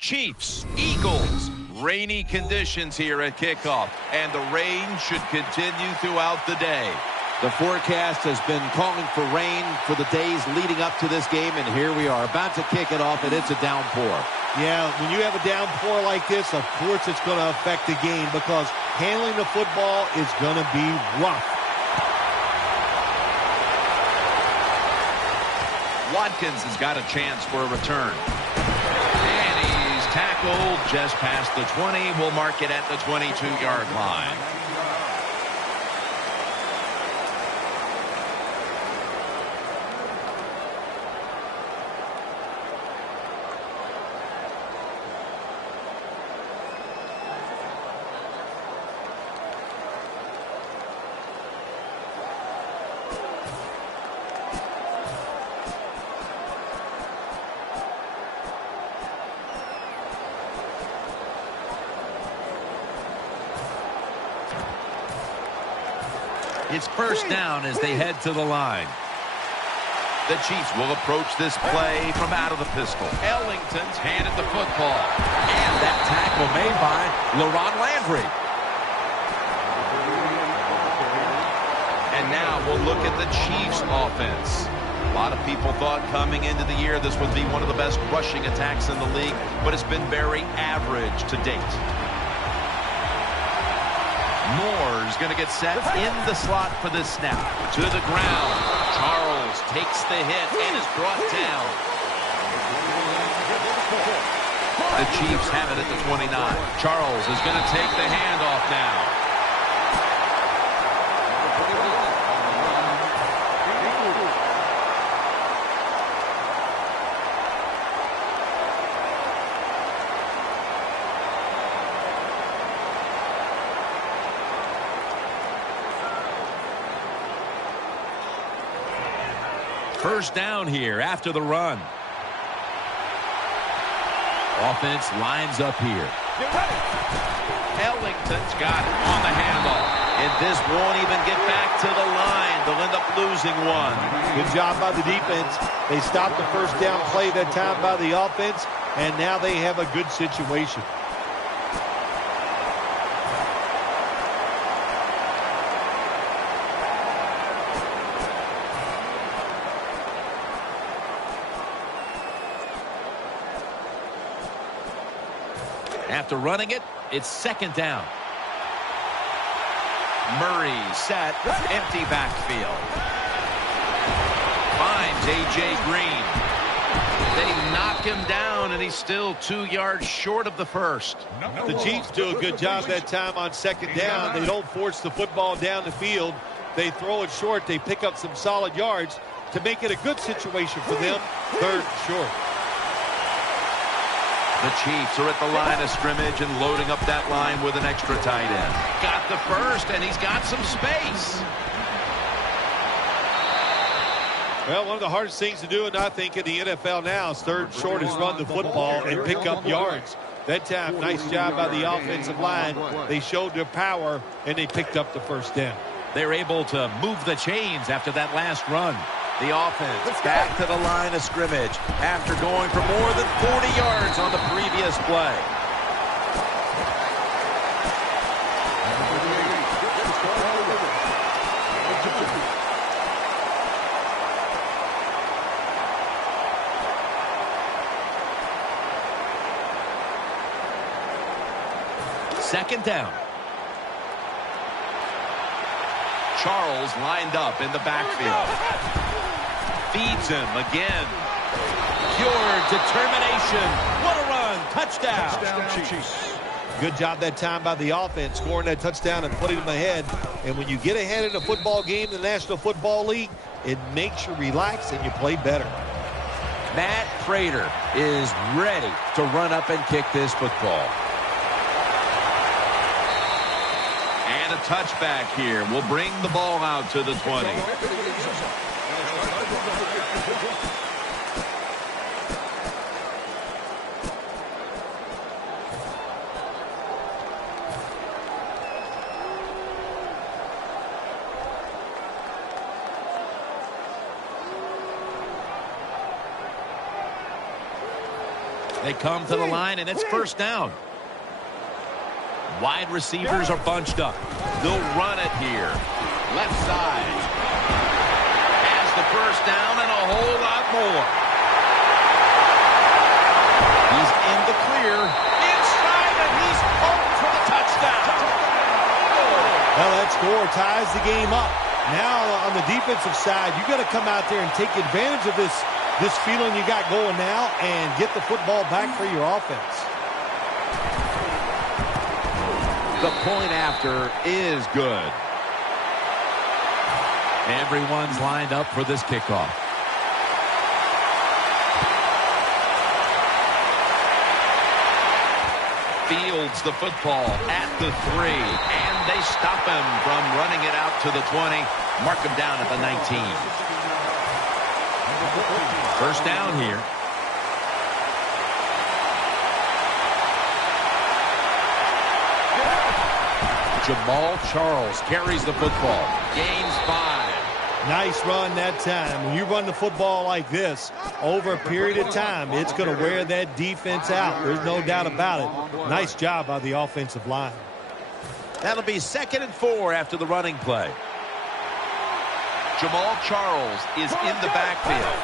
Chiefs, Eagles, rainy conditions here at kickoff, and the rain should continue throughout the day. The forecast has been calling for rain for the days leading up to this game, and here we are about to kick it off, and it's a downpour. Yeah, when you have a downpour like this, of course it's going to affect the game because handling the football is going to be rough. Watkins has got a chance for a return. And he's tackled just past the 20. We'll mark it at the 22-yard line. It's first down as they head to the line. The Chiefs will approach this play from out of the pistol. Ellington's handed the football. And that tackle made by LaRon Landry. And now we'll look at the Chiefs offense. A lot of people thought coming into the year this would be one of the best rushing attacks in the league, but it's been very average to date. Moore's going to get set in the slot for this snap. To the ground. Charles takes the hit and is brought down. The Chiefs have it at the 29. Charles is going to take the handoff now. First down here after the run. Offense lines up here. Ellington's got it on the handoff. And this won't even get back to the line. They'll end up losing one. Good job by the defense. They stopped the first down play that time by the offense, and now they have a good situation. After running it, it's second down. Murray set, empty backfield. Finds A.J. Green. They knock him down, and he's still 2 yards short of the first. The Chiefs do a good job that time on second down. They don't force the football down the field. They throw it short. They pick up some solid yards to make it a good situation for them. Third short. The Chiefs are at the line of scrimmage and loading up that line with an extra tight end. Got the first, and he's got some space. Well, one of the hardest things to do, and I think in the NFL now, is third short is run the football and pick up yards. That time, nice job by the offensive line. They showed their power, and they picked up the first down. They're able to move the chains after that last run. The offense back to the line of scrimmage after going for more than 40 yards on the previous play. Second down. Charles lined up in the backfield. Feeds him again. Pure determination. What a run. Touchdown. Chiefs. Good job that time by the offense, scoring that touchdown and putting them ahead. And when you get ahead in a football game, the National Football League, it makes you relax and you play better. Matt Prater is ready to run up and kick this football. And a touchback here will bring the ball out to the 20. They come to the line, and it's first down. Wide receivers are bunched up. They'll run it here. Left side. Has the first down and a whole lot more. He's in the clear. Inside, and he's home for the touchdown. Well, that score ties the game up. Now, on the defensive side, you got to come out there and take advantage of this feeling you got going now and get the football back for your offense. The point after is good. Everyone's lined up for this kickoff. Fields the football at the 3, and they stop him from running it out to the 20. Mark him down at the 19. First down here. Jamal Charles carries the football. Gains 5. Nice run that time. When you run the football like this over a period of time, it's going to wear that defense out. There's no doubt about it. Nice job by the offensive line. That'll be 2nd and 4 after the running play. Jamal Charles is in the backfield.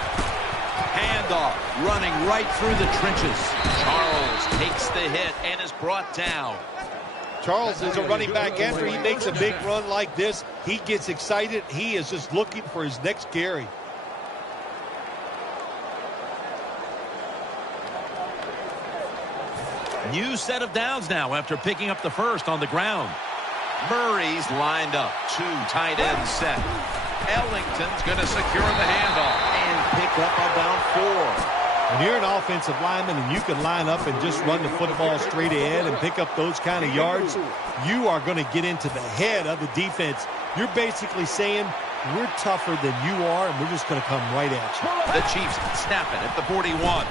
Handoff, running right through the trenches. Charles takes the hit and is brought down. Charles is a running back. After he makes a big run like this, he gets excited. He is just looking for his next carry. New set of downs now after picking up the first on the ground. Murray's lined up. 2 tight ends set. Ellington's going to secure the handoff and pick up about 4. When you're an offensive lineman and you can line up and just run the football straight ahead and pick up those kind of yards, you are going to get into the head of the defense. You're basically saying, we're tougher than you are, and we're just going to come right at you. The Chiefs snap it at the 41.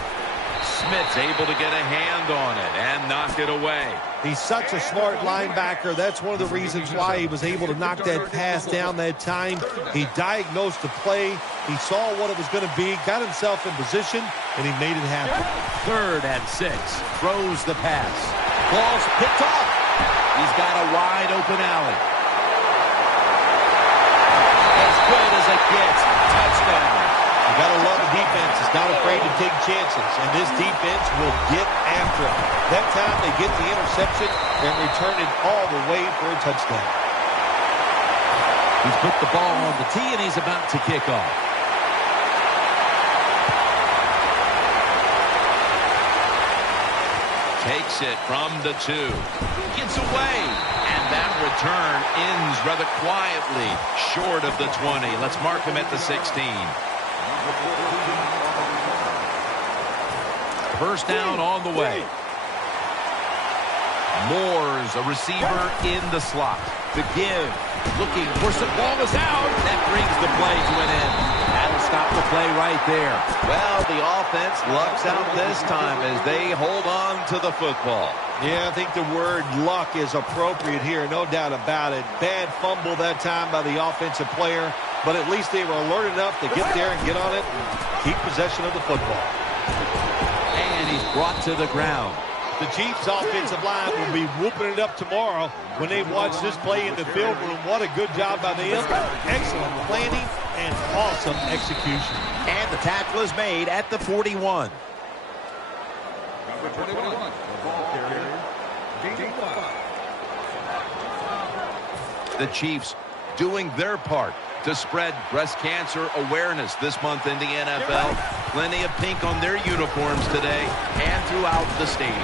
Smith's able to get a hand on it and knock it away. He's such a smart linebacker. That's one of the reasons why he was able to knock that pass down that time. He diagnosed the play. He saw what it was going to be, got himself in position, and he made it happen. 3rd and 6. Throws the pass. Ball's picked off. He's got a wide open alley. As good as it gets. Touchdown. You got to love a defense. It's not afraid to take chances, and this defense will get after it. That time they get the interception and return it all the way for a touchdown. He's put the ball on the tee, and he's about to kick off. Takes it from the 2. Gets away. And that return ends rather quietly short of the 20. Let's mark him at the 16. First down on the way. Moore's a receiver in the slot. The give. Looking for some ball is out. That brings the play to an end. That'll stop the play right there. Well, the offense lucks out this time as they hold on to the football. Yeah, I think the word luck is appropriate here, no doubt about it. Bad fumble that time by the offensive player, but at least they were alert enough to get there and get on it and keep possession of the football. And he's brought to the ground. The Chiefs' offensive line will be whooping it up tomorrow when they watch this play in the film room. What a good job by them. Excellent planning and awesome execution. And the tackle is made at the 41. The Chiefs doing their part to spread breast cancer awareness this month in the NFL. Plenty of pink on their uniforms today and throughout the stadium.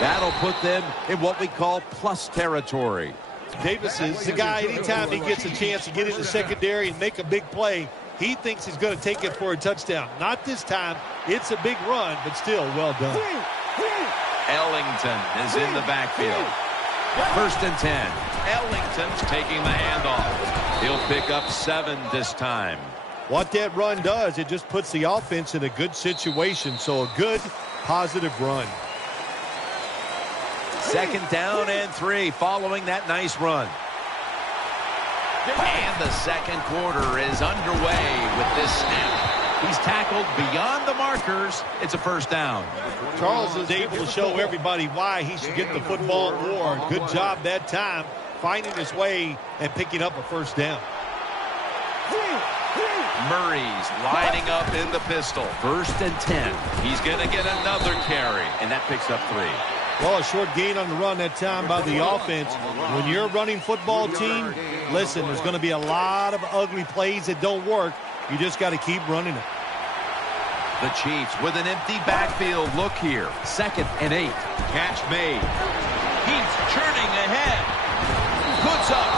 That'll put them in what we call plus territory. Davis is the guy, anytime he gets a chance to get in the secondary and make a big play, he thinks he's going to take it for a touchdown. Not this time. It's a big run, but still well done. Ellington is in the backfield. 1st and 10. Ellington's taking the handoff. He'll pick up 7 this time. What that run does, it just puts the offense in a good situation. So a good, positive run. 2nd down and 3 following that nice run. And the second quarter is underway with this snap. He's tackled beyond the markers. It's a first down. Charles is able to show everybody why he should get the football more. Good job that time, finding his way and picking up a first down. Murray's lining up in the pistol. 1st and 10. He's going to get another carry. And that picks up 3. Well, a short gain on the run that time by the offense. When you're a running football team, listen, there's going to be a lot of ugly plays that don't work. You just got to keep running it. The Chiefs with an empty backfield look here. 2nd and 8. Catch made. He's churning ahead. Puts up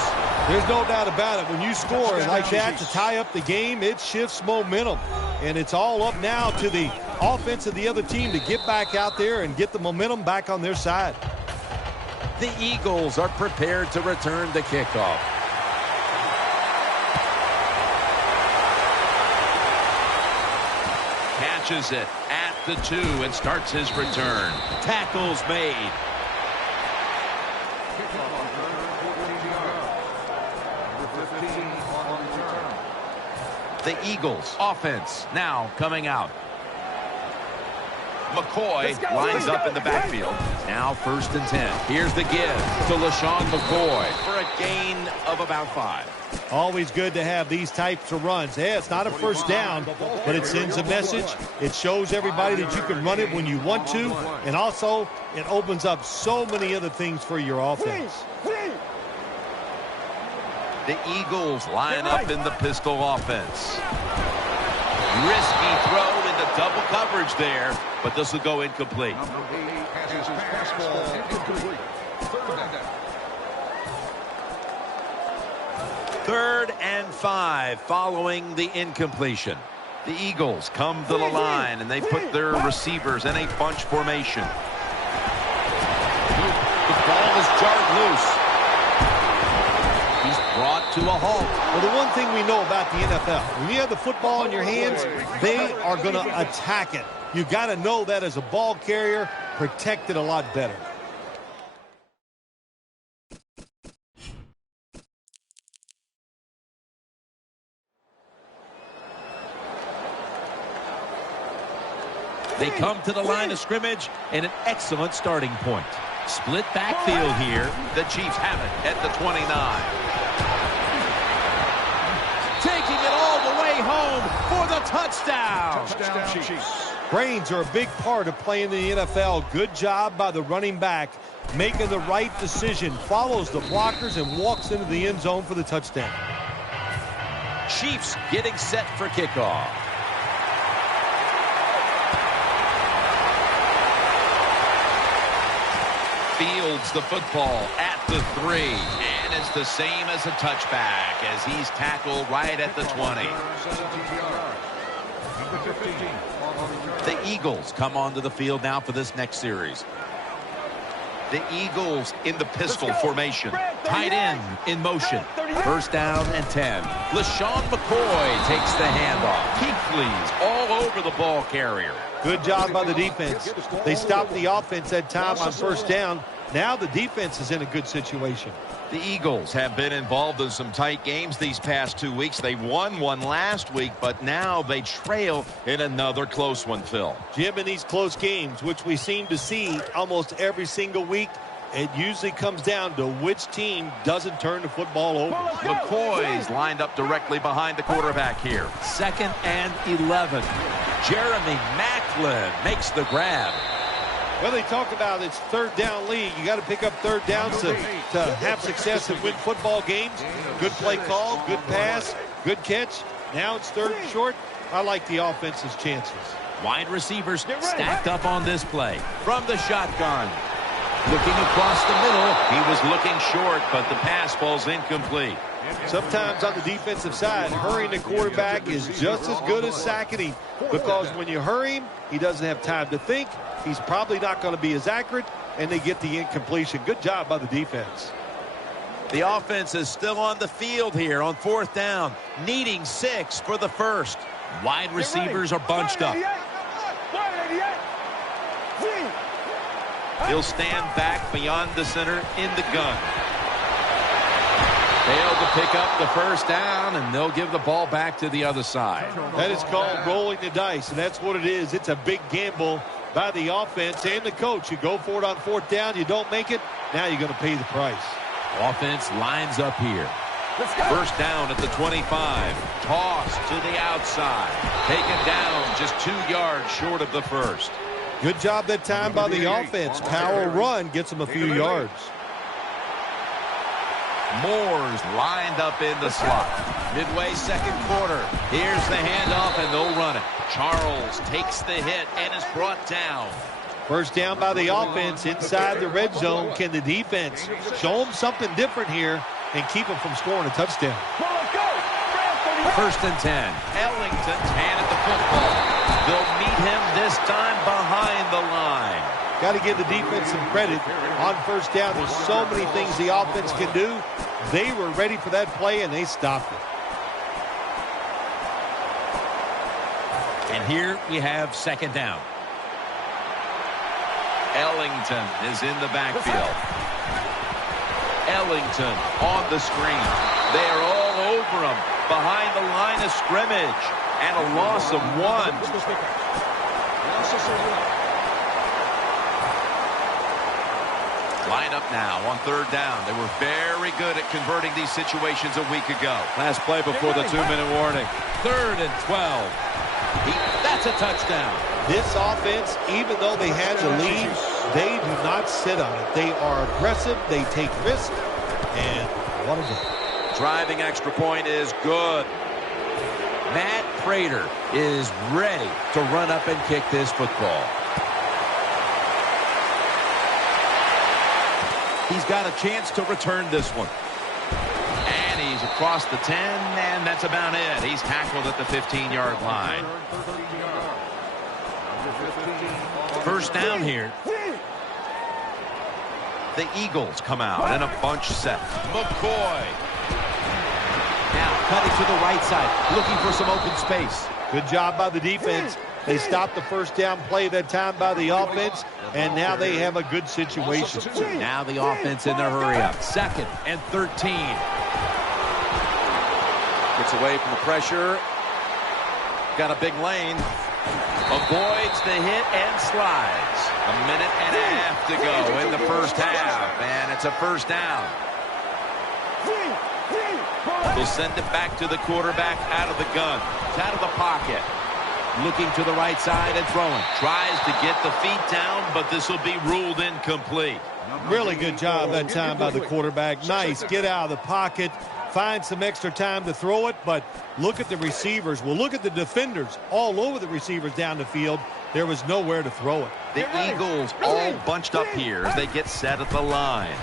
6. There's no doubt about it. When you score like that to tie up the game, it shifts momentum. And it's all up now to the offense of the other team to get back out there and get the momentum back on their side. The Eagles are prepared to return the kickoff. Catches it at the 2 and starts his return. Tackles made. The Eagles offense now coming out. McCoy lines up in the backfield. Now 1st and 10. Here's the give to LaShawn McCoy for a gain of about 5. Always good to have these types of runs. Yeah, it's not a first down, but it sends a message. It shows everybody that you can run it when you want to, and also it opens up so many other things for your offense. The Eagles line up in the pistol offense. Risky throw into double coverage there, but this will go incomplete. 3rd and 5 following the incompletion. The Eagles come to the line, and they put their receivers in a bunch formation. The ball is jarred loose. He's brought to a halt. Well, the one thing we know about the NFL, when you have the football in your hands, they are going to attack it. You got to know that as a ball carrier, protect it a lot better. They come to the line of scrimmage, and an excellent starting point. Split backfield here. The Chiefs have it at the 29. Taking it all the way home for the touchdown. Touchdown Chiefs. Brains are a big part of playing in the NFL. Good job by the running back, making the right decision, follows the blockers, and walks into the end zone for the touchdown. Chiefs getting set for kickoff. Fields the football at the 3, and it's the same as a touchback as he's tackled right at the 20. The Eagles come onto the field now for this next series. The Eagles in the pistol formation. Tight end in motion. 1st down and 10. LaShawn McCoy takes the handoff. He flees all over the ball carrier. Good job by the defense. They stopped the offense that time on 1st down. Now the defense is in a good situation. The Eagles have been involved in some tight games these past 2 weeks. They won one last week, but now they trail in another close one, Phil. Jim, in these close games, which we seem to see almost every single week, it usually comes down to which team doesn't turn the football over. McCoy's lined up directly behind the quarterback here. 2nd and 11. Jeremy Maclin makes the grab. Well, they talk about it's 3rd down league. You got to pick up 3rd downs to have success and win football games. Good play call, good pass, good catch. Now it's 3rd and short. I like the offense's chances. Wide receivers stacked up on this play. From the shotgun. Looking across the middle. He was looking short, but the pass falls incomplete. Sometimes on the defensive side, hurrying the quarterback is just as good as sacking him, because when you hurry him, he doesn't have time to think. He's probably not going to be as accurate, and they get the incompletion. Good job by the defense. The offense is still on the field here on 4th down, needing 6 for the first. Wide receivers are bunched up. He'll stand back beyond the center in the gun. Failed to pick up the first down, and they'll give the ball back to the other side. That is called rolling the dice, and that's what it is. It's a big gamble by the offense and the coach. You go for it on fourth down, you don't make it, now you're going to pay the price. Offense lines up here. First down at the 25. Toss to the outside. Taken down just 2 yards short of the first. Good job that time by the offense. Power run gets them a few yards. Moore's lined up in the slot. Midway second quarter. Here's the handoff, and they'll run it. Charles takes the hit and is brought down. First down by the offense inside the red zone. Can the defense show them something different here and keep them from scoring a touchdown? First and 10. Ellington's handed the football. They'll meet him this time behind the line. Got to give the defense some credit on first down. There's so many things the offense can do. They were ready for that play, and they stopped it. And here we have second down. Ellington is in the backfield. Ellington on the screen. They are all over him behind the line of scrimmage. And a loss of 1. Line up now on third down. They were very good at converting these situations a week ago. Last play before the 2-minute warning. Third and 12. That's a touchdown. This offense, even though they had the lead, they do not sit on it. They are aggressive. They take risks. And what is it? Driving extra point is good. Matt Prater is ready to run up and kick this football. He's got a chance to return this one. And he's across the 10, and that's about it. He's tackled at the 15-yard line. First down here. The Eagles come out in a bunch set. McCoy. Now cutting to the right side, looking for some open space. Good job by the defense. They stopped the first down play that time by the offense, and now they have a good situation. Now the offense in their hurry up. Second and 13. Gets away from the pressure. Got a big lane. Avoids the hit and slides. A minute and a half to go in the first half, and it's a first down. They'll send it back to the quarterback out of the gun. It's out of the pocket. Looking to the right side and throwing. Tries to get the feet down, but this will be ruled incomplete. Really good job that time by the quarterback. Nice. Get out of the pocket. Find some extra time to throw it, but look at the receivers. Well, look at the defenders all over the receivers down the field. There was nowhere to throw it. The Eagles all bunched up here as they get set at the line.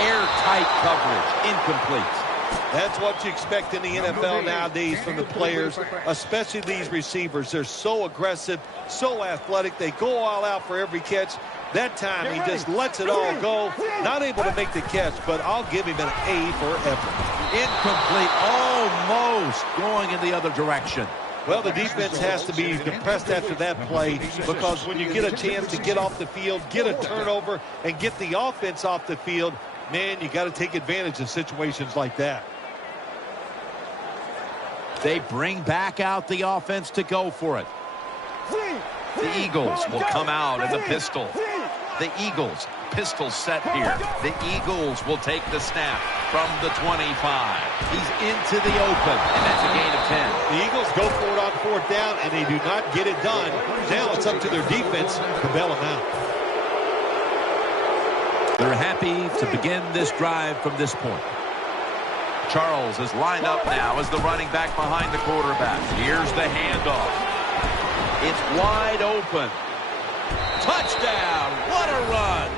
Airtight coverage, incomplete. That's what you expect in the NFL nowadays from the players, especially these receivers. They're so aggressive, so athletic. They go all out for every catch. That time he just lets it all go. Not able to make the catch, but I'll give him an A for effort. Incomplete, almost going in the other direction. Well, the defense has to be depressed after that play, because when you get a chance to get off the field, get a turnover, and get the offense off the field, man, you got to take advantage of situations like that. They bring back out the offense to go for it. The Eagles will come out in the pistol. The Eagles, pistol set here. The Eagles will take the snap from the 25. He's into the open, and that's a gain of 10. The Eagles go for it on fourth down, and they do not get it done. Now it's up to their defense to bail them out. They're happy to begin this drive from this point. Charles is lined up now as the running back behind the quarterback. Here's the handoff. It's wide open. Touchdown! What a run!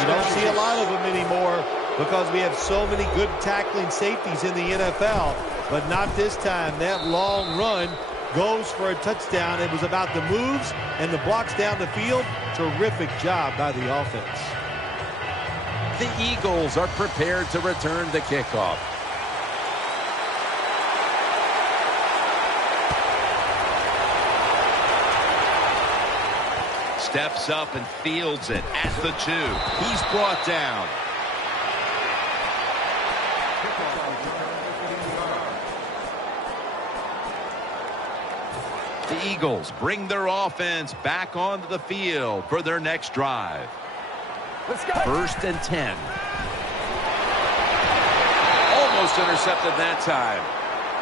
You don't see a lot of them anymore because we have so many good tackling safeties in the NFL, but not this time. That long run goes for a touchdown. It was about the moves and the blocks down the field. Terrific job by the offense. The Eagles are prepared to return the kickoff. Steps up and fields it at the 2. He's brought down. The Eagles bring their offense back onto the field for their next drive. Let's go. 1st and 10. Almost intercepted that time.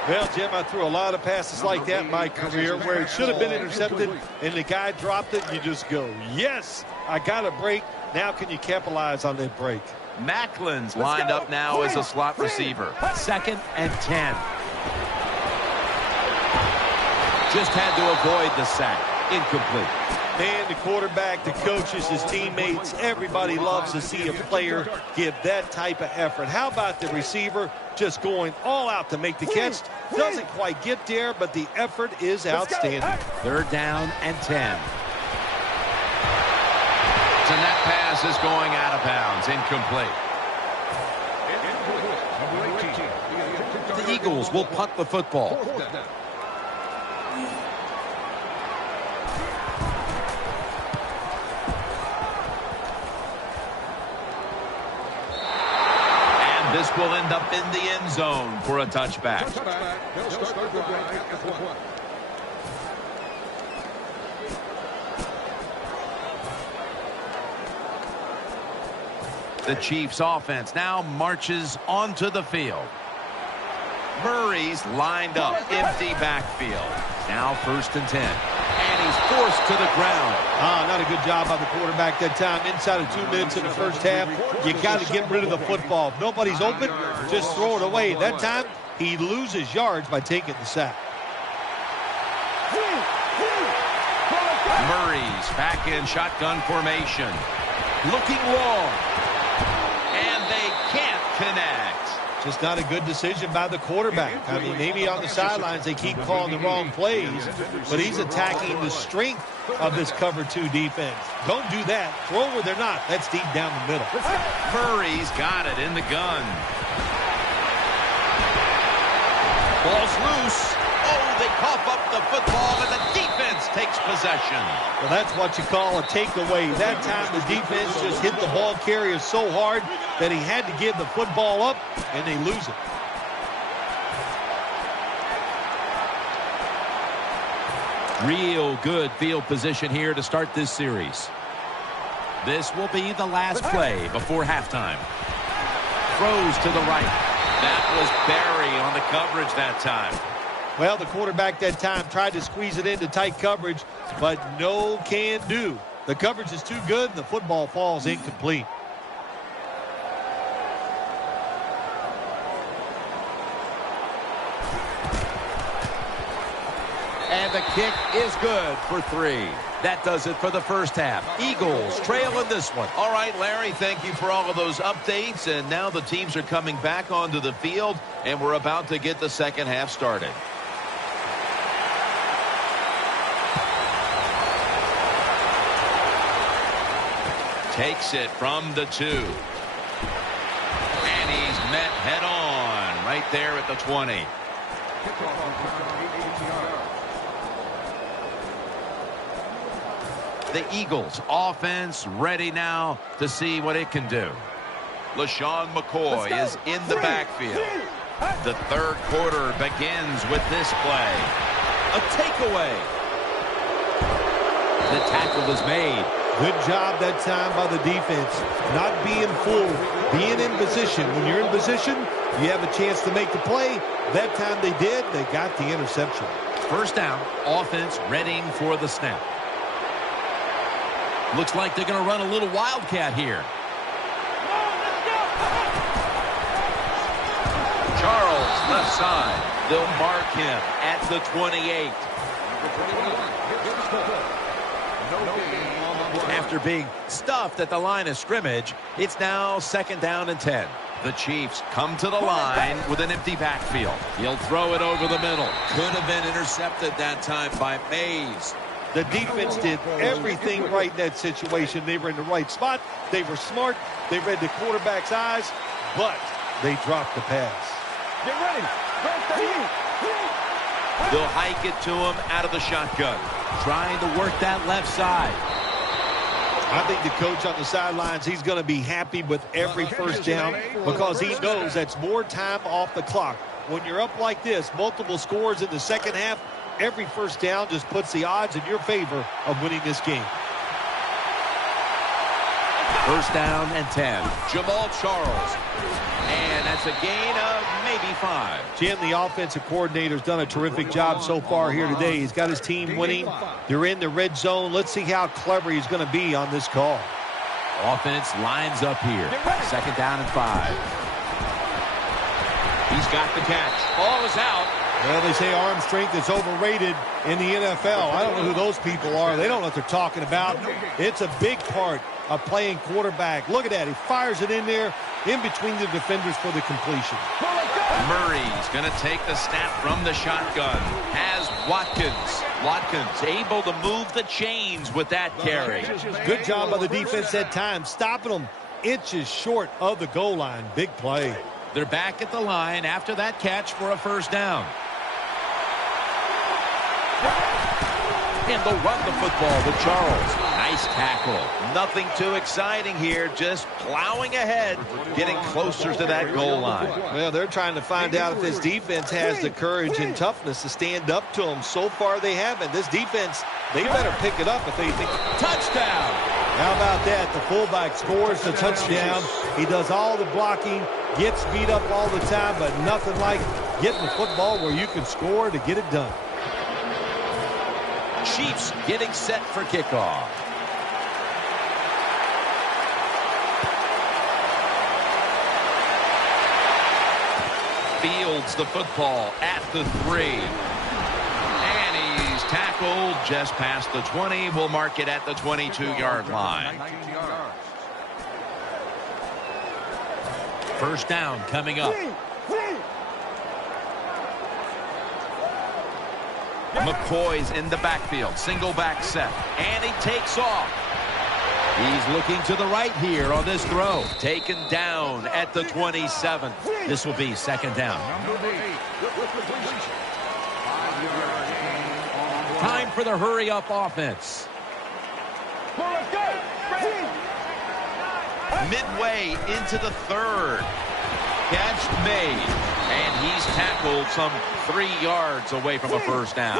Well, Jim, I threw a lot of passes like that in my career where it should have been intercepted and the guy dropped it. You just go, yes, I got a break. Now can you capitalize on that break? Macklin's lined up now as a slot receiver. 2nd and 10. Just had to avoid the sack. Incomplete. Man, the quarterback, the coaches, his teammates, everybody loves to see a player give that type of effort. How about the receiver just going all out to make the catch? Doesn't quite get there, but the effort is outstanding. 3rd down and 10. And that pass is going out of bounds. Incomplete. The Eagles will punt the football. This will end up in the end zone for a touchback. The Chiefs offense now marches onto the field. Murray's lined up, empty backfield. Now 1st and 10. And he's forced to the ground. Not a good job by the quarterback that time. Inside of 2 minutes in the first half, you got to get rid of the football. If nobody's open, just throw it away. That time, he loses yards by taking the sack. Murray's back in shotgun formation. Looking long. And they can't connect. Just not a good decision by the quarterback. I mean, maybe on the sidelines they keep calling the wrong plays, but he's attacking the strength of this cover 2 defense. Don't do that. Throw where they're not. That's deep down the middle. Murray's got it in the gun. Ball's loose. Oh, they cough up the football, and the defense takes possession. Well, that's what you call a takeaway. That time the defense just hit the ball carrier so hard that he had to give the football up, and they lose it. Real good field position here to start this series. This will be the last play before halftime. Throws to the right. That was Barry on the coverage that time. Well, the quarterback that time tried to squeeze it into tight coverage, but no can do. The coverage is too good, and the football falls incomplete. And the kick is good for 3. That does it for the first half. Eagles trail in this one. All right, Larry, thank you for all of those updates. And now the teams are coming back onto the field, and we're about to get the second half started. Takes it from the 2. And he's met head on right there at the 20. The Eagles offense ready now to see what it can do. LaShawn McCoy is in the backfield. The 3rd quarter begins with this play. A takeaway. The tackle is made. Good job that time by the defense. Not being fooled, being in position. When you're in position, you have a chance to make the play. That time they did. They got the interception. 1st down, offense readying for the snap. Looks like they're going to run a little wildcat here. Charles, left side. They'll mark him at the 28. After being stuffed at the line of scrimmage, it's now 2nd down and 10. The Chiefs come to the line with an empty backfield. He'll throw it over the middle. Could have been intercepted that time by Mays. The defense did everything right in that situation. They were in the right spot. They were smart. They read the quarterback's eyes, but they dropped the pass. Get ready. They'll hike it to him out of the shotgun. Trying to work that left side. I think the coach on the sidelines, he's going to be happy with every 1st down because he knows that's more time off the clock. When you're up like this, multiple scores in the second half, Every first down just puts the odds in your favor of winning this game. First down and 10. Jamal Charles. And that's a gain of maybe 5. Jim, the offensive coordinator's done a terrific job so far here today. He's got his team winning. They're in the red zone. Let's see how clever he's going to be on this call. Offense lines up here. Second down and 5. He's got the catch. Ball is out. Well, they say arm strength is overrated in the NFL. I don't know who those people are. They don't know what they're talking about. It's a big part of playing quarterback. Look at that. He fires it in there in between the defenders for the completion. Murray's going to take the snap from the shotgun. Has Watkins. Watkins able to move the chains with that carry. Good job by the defense that time, stopping them inches short of the goal line. Big play. They're back at the line after that catch for a first down. And they'll run the football with Charles. Nice tackle. Nothing too exciting here. Just plowing ahead, getting closer to that goal line. Well, they're trying to find out if this defense has the courage and toughness to stand up to them. So far, they haven't. This defense, they better pick it up if they think. Touchdown! How about that? The fullback scores the touchdown. He does all the blocking, gets beat up all the time, but nothing like getting the football where you can score to get it done. Chiefs getting set for kickoff. Fields the football at the 3. And he's tackled just past the 20. We'll mark it at the 22-yard line. First down coming up. McCoy's in the backfield. Single back set. And he takes off. He's looking to the right here on this throw. Taken down at the 27. This will be second down. Time for the hurry-up offense. Midway into the 3rd. Catch made. And he's tackled some 3 yards away from a first down.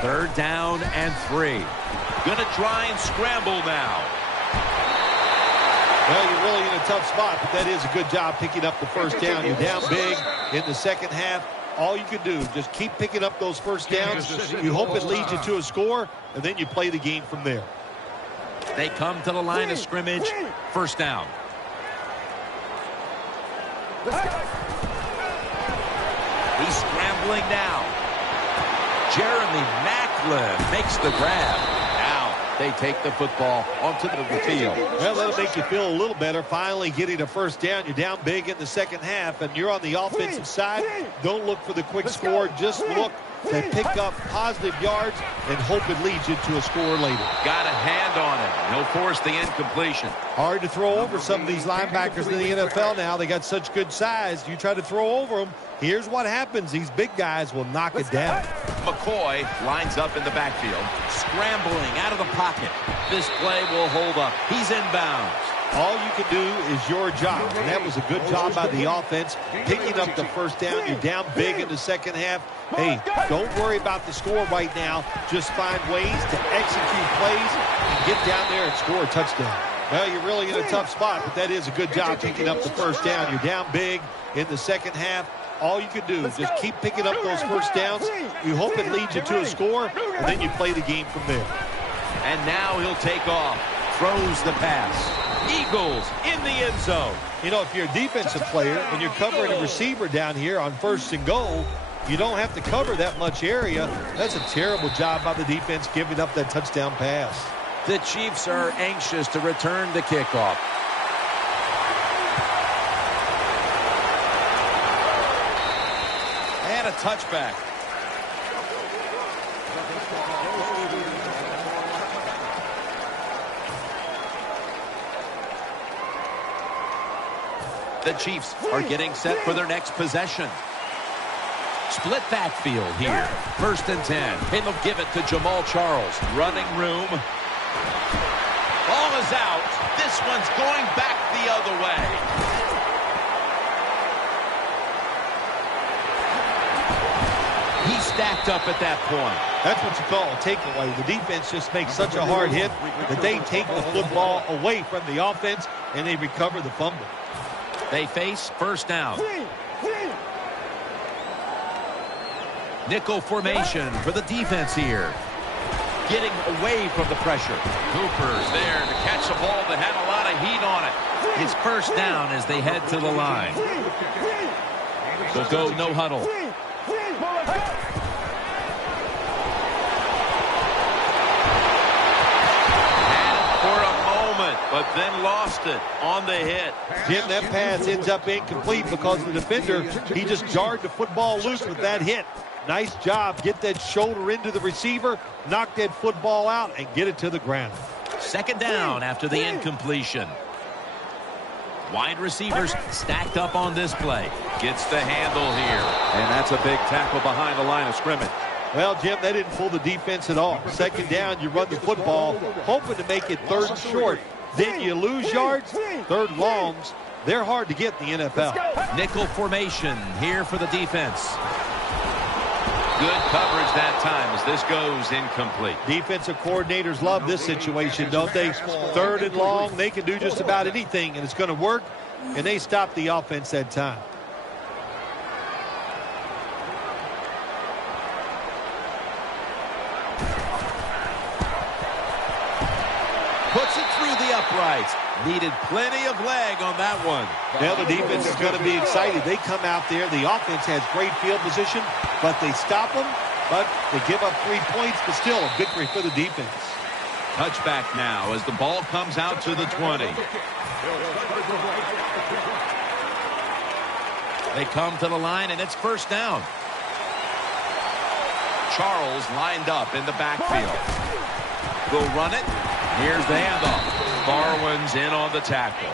3rd down and 3. Gonna try and scramble now. Well, you're really in a tough spot, but that is a good job picking up the first down. You're down big in the second half. All you can do, just keep picking up those first downs. You hope it leads you to a score, and then you play the game from there. They come to the line of scrimmage. First down. He's scrambling now. Jeremy Maclin makes the grab. Now they take the football onto the field. Well, that'll make you feel a little better. Finally getting a first down. You're down big in the second half, and you're on the offensive side. Don't look for the quick score. Just look to pick up positive yards and hope it leads you to a score later. Got a hand on it. He'll force the incompletion. Hard to throw over some of these linebackers in the NFL now. They got such good size. You try to throw over them, here's what happens. These big guys will knock it down. McCoy lines up in the backfield. Scrambling out of the pocket. This play will hold up. He's inbounds. All you can do is your job, and that was a good job by the offense, picking up the first down. You're down big in the second half. Hey, don't worry about the score right now. Just find ways to execute plays and get down there and score a touchdown. Well, you're really in a tough spot, but that is a good job picking up the first down. You're down big in the second half. All you can do is just keep picking up those first downs. You hope it leads you to a score, and then you play the game from there. And now he'll take off. Throws the pass. Eagles in the end zone. You know, if you're a defensive player and you're covering a receiver down here on 1st and goal, you don't have to cover that much area. That's a terrible job by the defense giving up that touchdown pass. The Chiefs are anxious to return the kickoff. And a touchback. The Chiefs are getting set for their next possession. Split backfield here. 1st and 10. And they'll give it to Jamal Charles. Running room. Ball is out. This one's going back the other way. stacked up at that point. That's what you call a takeaway. The defense just makes such a hard hit that they take the football away from the offense, and they recover the fumble. They face first down. Nickel formation for the defense here. Getting away from the pressure. Cooper's there to catch a ball that had a lot of heat on it. It's first down as they head to the line. They'll go no huddle. For a moment, but then lost it on the hit. Jim, that pass ends up incomplete because the defender, he just jarred the football loose with that hit. Nice job. Get that shoulder into the receiver, knock that football out, and get it to the ground. Second down after the incompletion. Wide receivers stacked up on this play. Gets the handle here. And that's a big tackle behind the line of scrimmage. Well, Jim, they didn't fool the defense at all. Second down, you run the football, hoping to make it third and short. Then you lose yards, third longs. They're hard to get in the NFL. Nickel formation here for the defense. Good coverage that time as this goes incomplete. Defensive coordinators love this situation, don't they? Third and long, they can do just about anything, and it's going to work, and they stop the offense that time. Puts it through the uprights. Needed plenty of leg on that one. Now the defense is going to be excited. They come out there. The offense has great field position, but they stop them. But they give up 3 points, but still a victory for the defense. Touchback now as the ball comes out to the 20. They come to the line, and it's first down. Charles lined up in the backfield. They'll run it. Here's the handoff. Barwin's in on the tackle.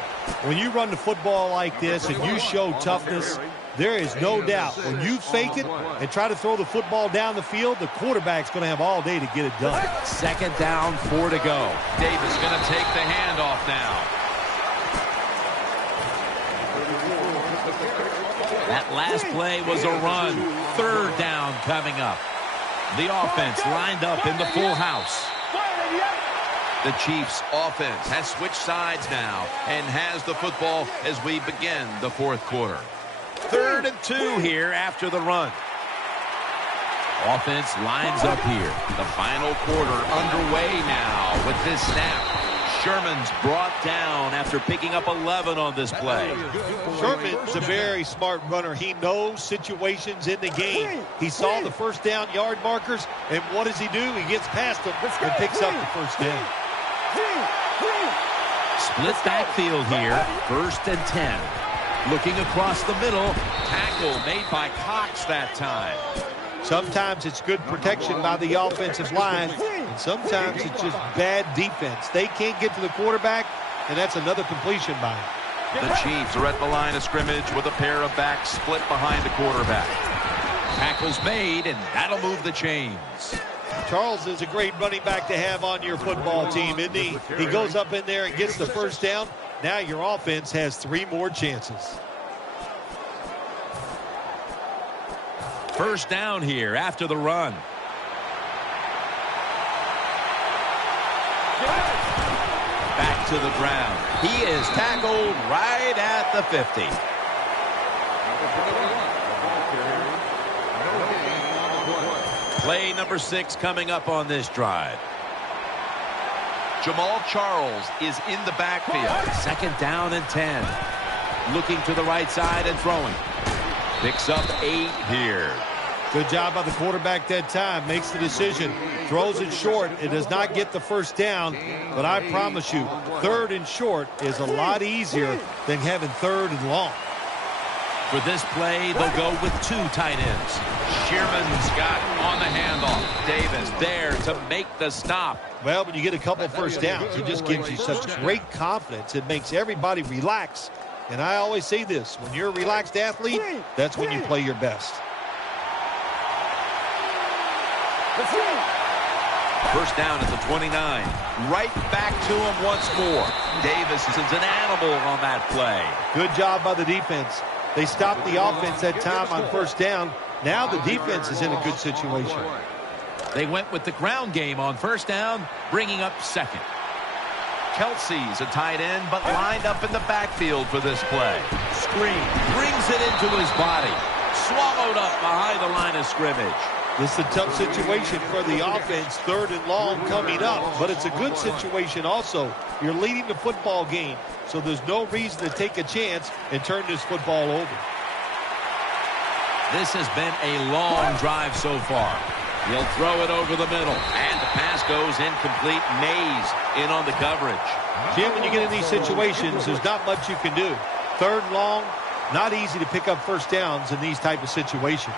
When you run the football like this and you show toughness, there is no doubt when you fake it and try to throw the football down the field, the quarterback's going to have all day to get it done. Second down, 4 to go. Davis going to take the handoff now. That last play was a run. Third down coming up. The offense lined up in the full house. The Chiefs offense has switched sides now and has the football as we begin the fourth quarter. 3rd and 2 here after the run. Offense lines up here. The final quarter underway now with this snap. Sherman's brought down after picking up 11 on this play. Sherman's a very smart runner. He knows situations in the game. He saw the first down yard markers, and what does he do? He gets past them and picks up the first down. Split backfield here. 1st and 10. Looking across the middle. Tackle made by Cox that time. Sometimes it's good protection by the offensive line, and sometimes it's just bad defense. They can't get to the quarterback, and that's another completion by him. The Chiefs are at the line of scrimmage with a pair of backs split behind the quarterback. Tackle's made, and that'll move the chains. Charles is a great running back to have on your football team, isn't he? He goes up in there and gets the first down. Now your offense has 3 more chances. First down here after the run. Back to the ground. He is tackled right at the 50. Play number 6 coming up on this drive. Jamal Charles is in the backfield. 2nd down and 10. Looking to the right side and throwing. Picks up 8 here. Good job by the quarterback that time. Makes the decision. Throws it short. It does not get the first down. But I promise you, 3rd and short is a lot easier than having 3rd and long. For this play, they'll go with 2 tight ends. Sherman's got on the handoff. Davis there to make the stop. Well, when you get a couple first downs, it just gives you such great confidence. It makes everybody relax. And I always say this, when you're a relaxed athlete, that's when you play your best. First down at the 29. Right back to him once more. Davis is an animal on that play. Good job by the defense. They stopped the offense that time on first down, Now the defense is in a good situation. They went with the ground game on first down, bringing up second. Kelsey's a tight end, but lined up in the backfield for this play. Screen, brings it into his body. Swallowed up behind the line of scrimmage. This is a tough situation for the offense, 3rd and long coming up, but it's a good situation also. You're leading the football game, so there's no reason to take a chance and turn this football over. This has been a long drive so far. He'll throw it over the middle. And the pass goes incomplete. Mays in on the coverage. Jim, when you get in these situations, there's not much you can do. 3rd and long, not easy to pick up first downs in these type of situations.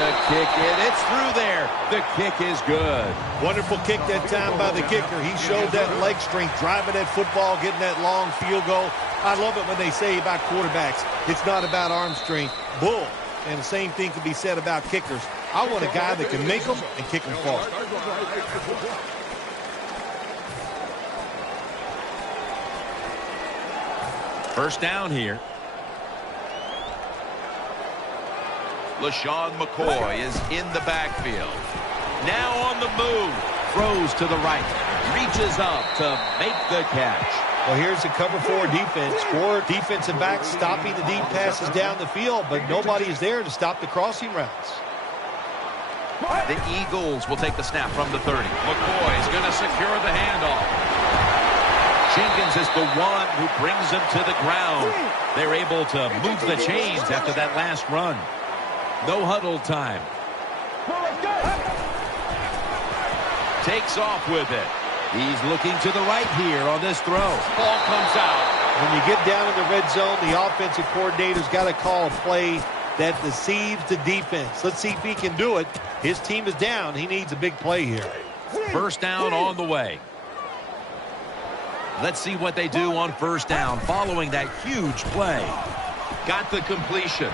The kick in. It's through there. The kick is good. Wonderful kick that time by the kicker. He showed that leg strength, driving that football, getting that long field goal. I love it when they say about quarterbacks, it's not about arm strength. Bull. And the same thing can be said about kickers. I want a guy that can make them and kick them far. First down here. LaShawn McCoy is in the backfield. Now on the move. Throws to the right. Reaches up to make the catch. Well, here's the cover 4 defense. 4 defensive backs stopping the deep passes down the field, but nobody is there to stop the crossing routes. The Eagles will take the snap from the 30. McCoy is going to secure the handoff. Jenkins is the one who brings him to the ground. They're able to move the chains after that last run. No huddle time. Takes off with it. He's looking to the right here on this throw. Ball comes out. When you get down in the red zone, the offensive coordinator's got to call a play that deceives the defense. Let's see if he can do it. His team is down. He needs a big play here. First down on the way. Let's see what they do on first down following that huge play. Got the completion.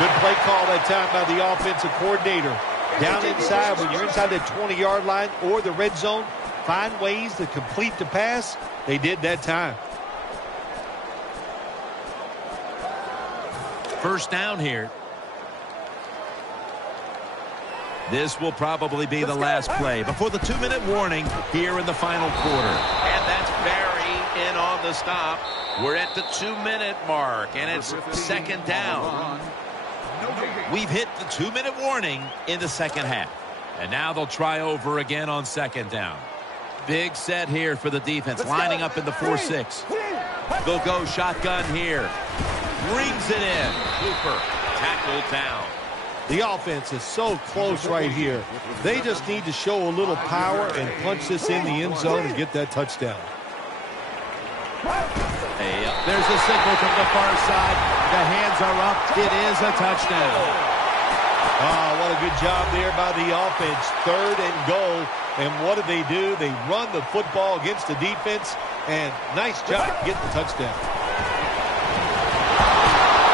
Good play call that time by the offensive coordinator. Down inside, when you're inside the 20-yard line or the red zone, find ways to complete the pass. They did that time. First down here. This will probably be the last play before the 2-minute warning here in the final quarter. And that's Barry in on the stop. We're at the 2-minute mark, and it's second down. We've hit the 2-minute warning in the second half. And now they'll try over again on second down. Big set here for the defense, lining up in the 4-6. They'll go shotgun here. Brings it in. Cooper tackled down. The offense is so close right here. They just need to show a little power and punch this in the end zone and get that touchdown. Hey, there's a signal from the far side. The hands are up. It is a touchdown. Oh, what a good job there by the offense. 3rd and goal. And what do? They run the football against the defense. And nice job getting the touchdown.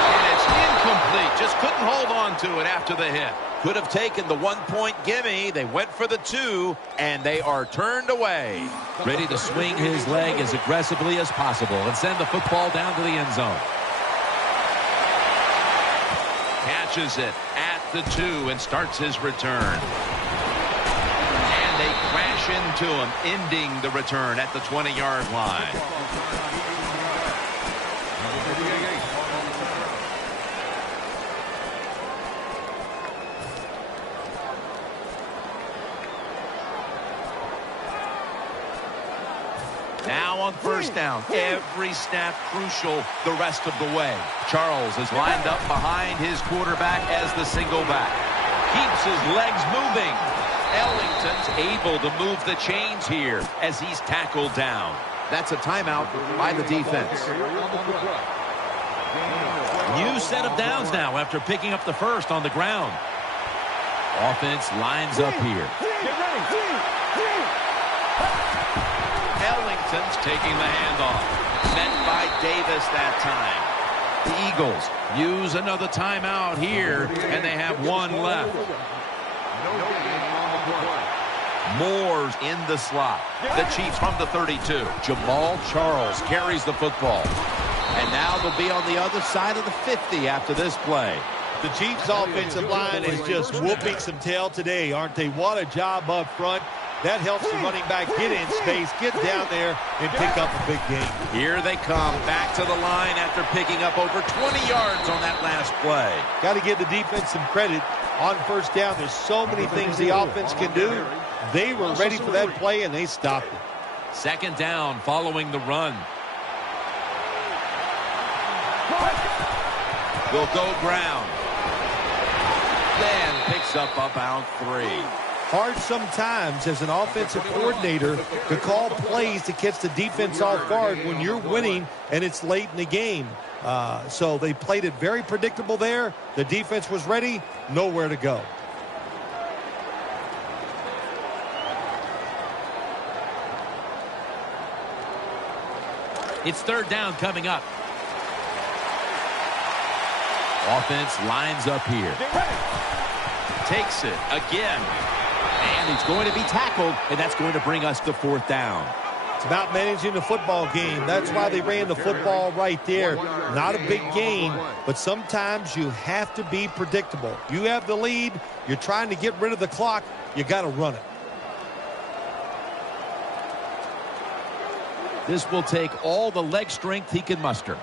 And it's incomplete. Just couldn't hold on to it after the hit. Could have taken the 1-point gimme. They went for the 2, and they are turned away. Ready to swing his leg as aggressively as possible and send the football down to the end zone. Catches it at the 2 and starts his return. And they crash into him, ending the return at the 20-yard line. Now on first down, every snap crucial the rest of the way. Charles is lined up behind his quarterback as the single back. Keeps his legs moving. Ellington's able to move the chains here as he's tackled down. That's a timeout by the defense. New set of downs now after picking up the first on the ground. Offense lines up here. Ellington's taking the handoff. Met by Davis that time. The Eagles use another timeout here, and they have one left. Moore's in the slot. The Chiefs from the 32. Jamal Charles carries the football. And now they'll be on the other side of the 50 after this play. The Chiefs' offensive line is just whooping some tail today, aren't they? What a job up front. That helps the running back get in space, get down there, and pick up a big gain. Here they come back to the line after picking up over 20 yards on that last play. Got to give the defense some credit on first down. There's so many things the offense can do. They were ready for that play, and they stopped it. Second down following the run. Will go ground. Then picks up about 3. Hard sometimes as an offensive coordinator to call plays to catch the defense off guard when you're winning and it's late in the game. So they played it very predictable there. The defense was ready, nowhere to go. It's third down coming up. Offense lines up here. Takes it again. And he's going to be tackled, and that's going to bring us to fourth down. It's about managing the football game. That's why they ran the football right there. Not a big gain, but sometimes you have to be predictable. You have the lead. You're trying to get rid of the clock. You got to run it. This will take all the leg strength he can muster.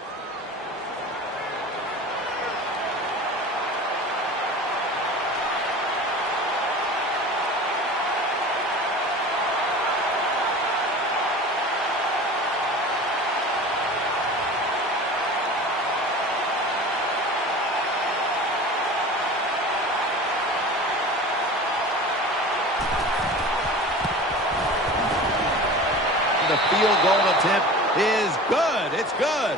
The field goal attempt is good. It's good.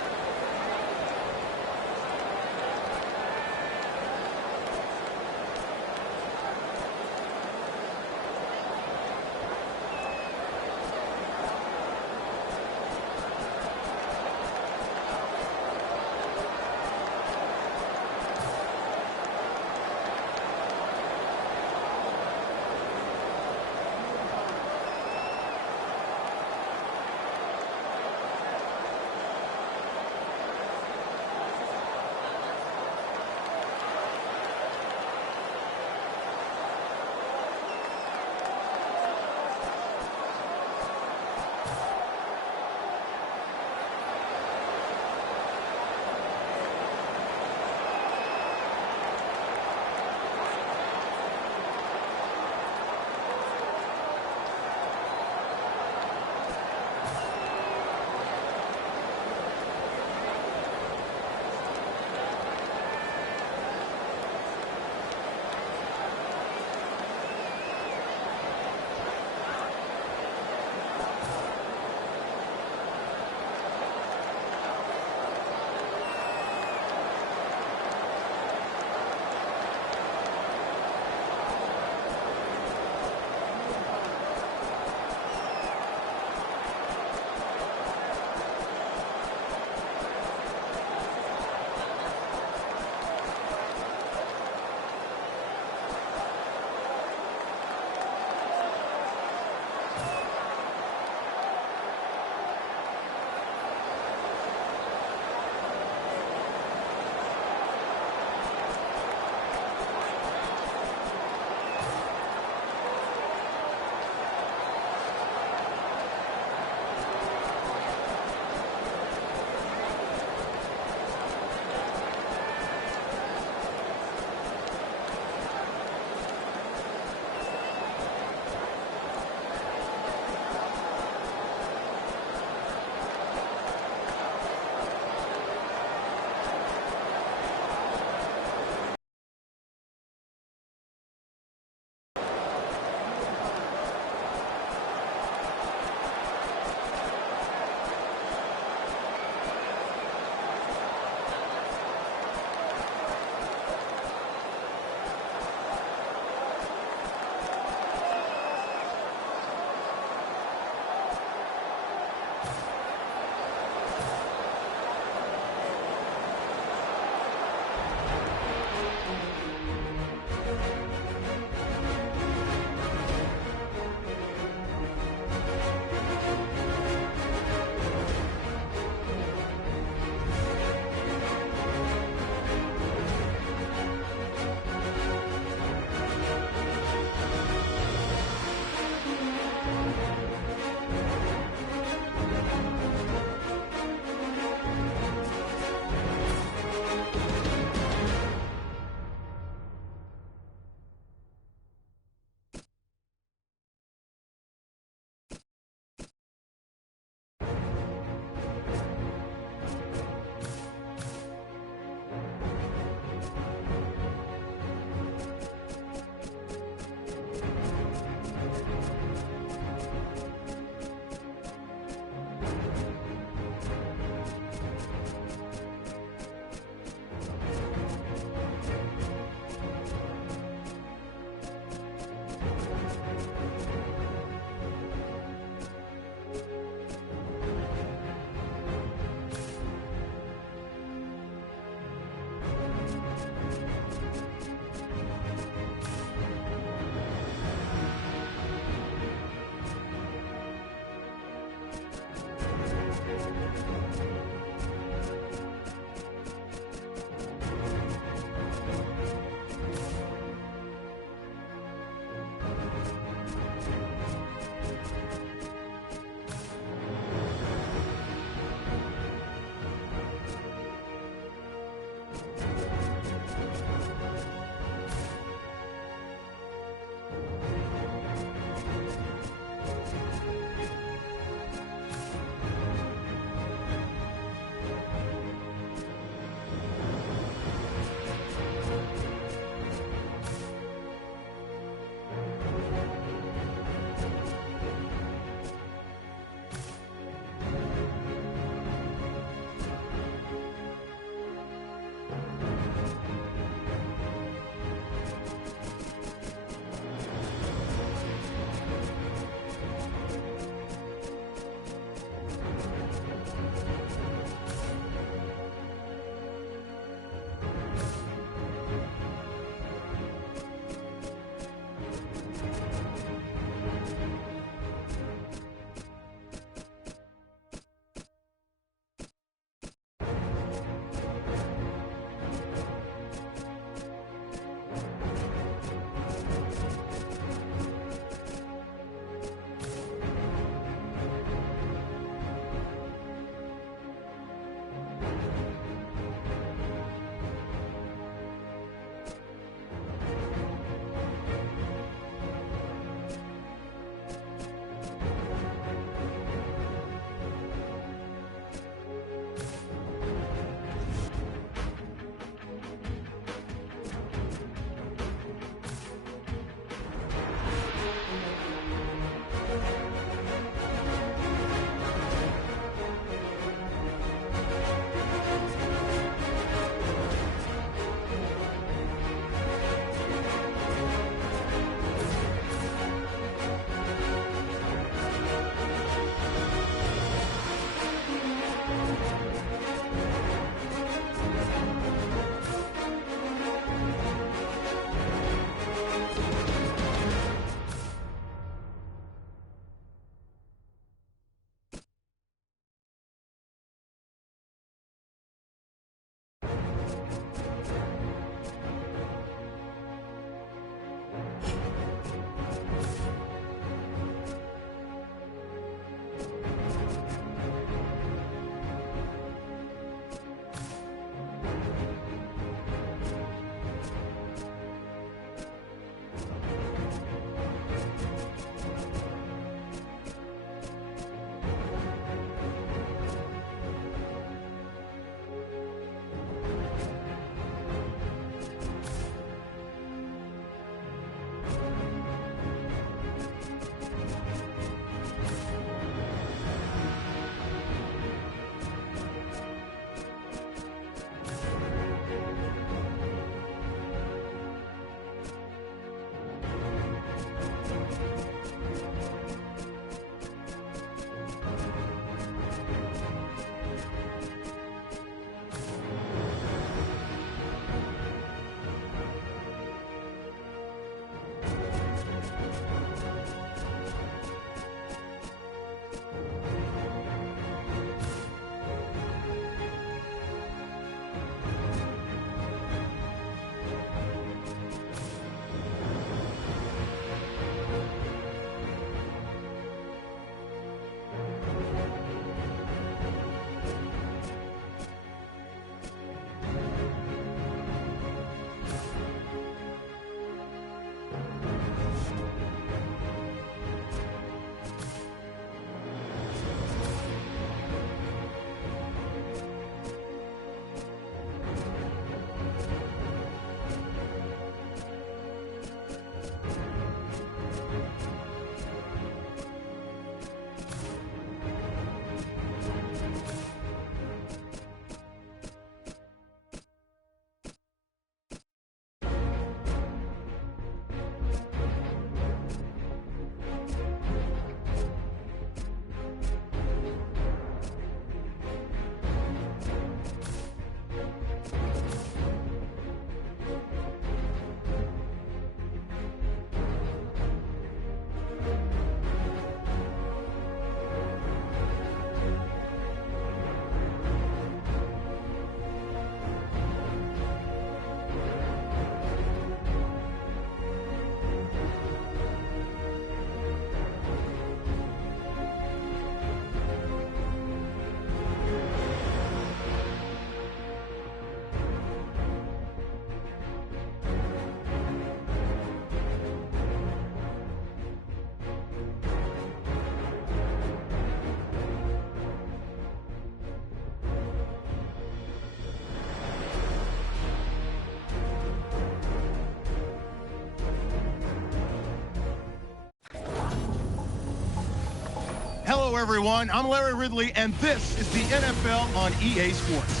Hello, everyone. I'm Larry Ridley, and this is the NFL on EA Sports.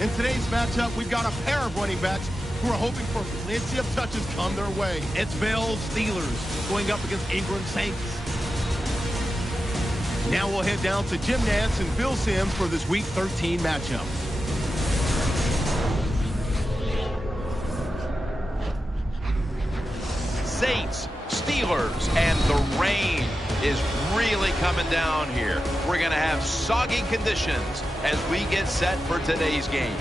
In today's matchup, we've got a pair of running backs who are hoping for plenty of touches come their way. It's Bell's Steelers going up against Ingram Saints. Now we'll head down to Jim Nantz and Phil Simms for this Week 13 matchup. Saints, Steelers, and the rain is really coming down here. We're going to have soggy conditions as we get set for today's game.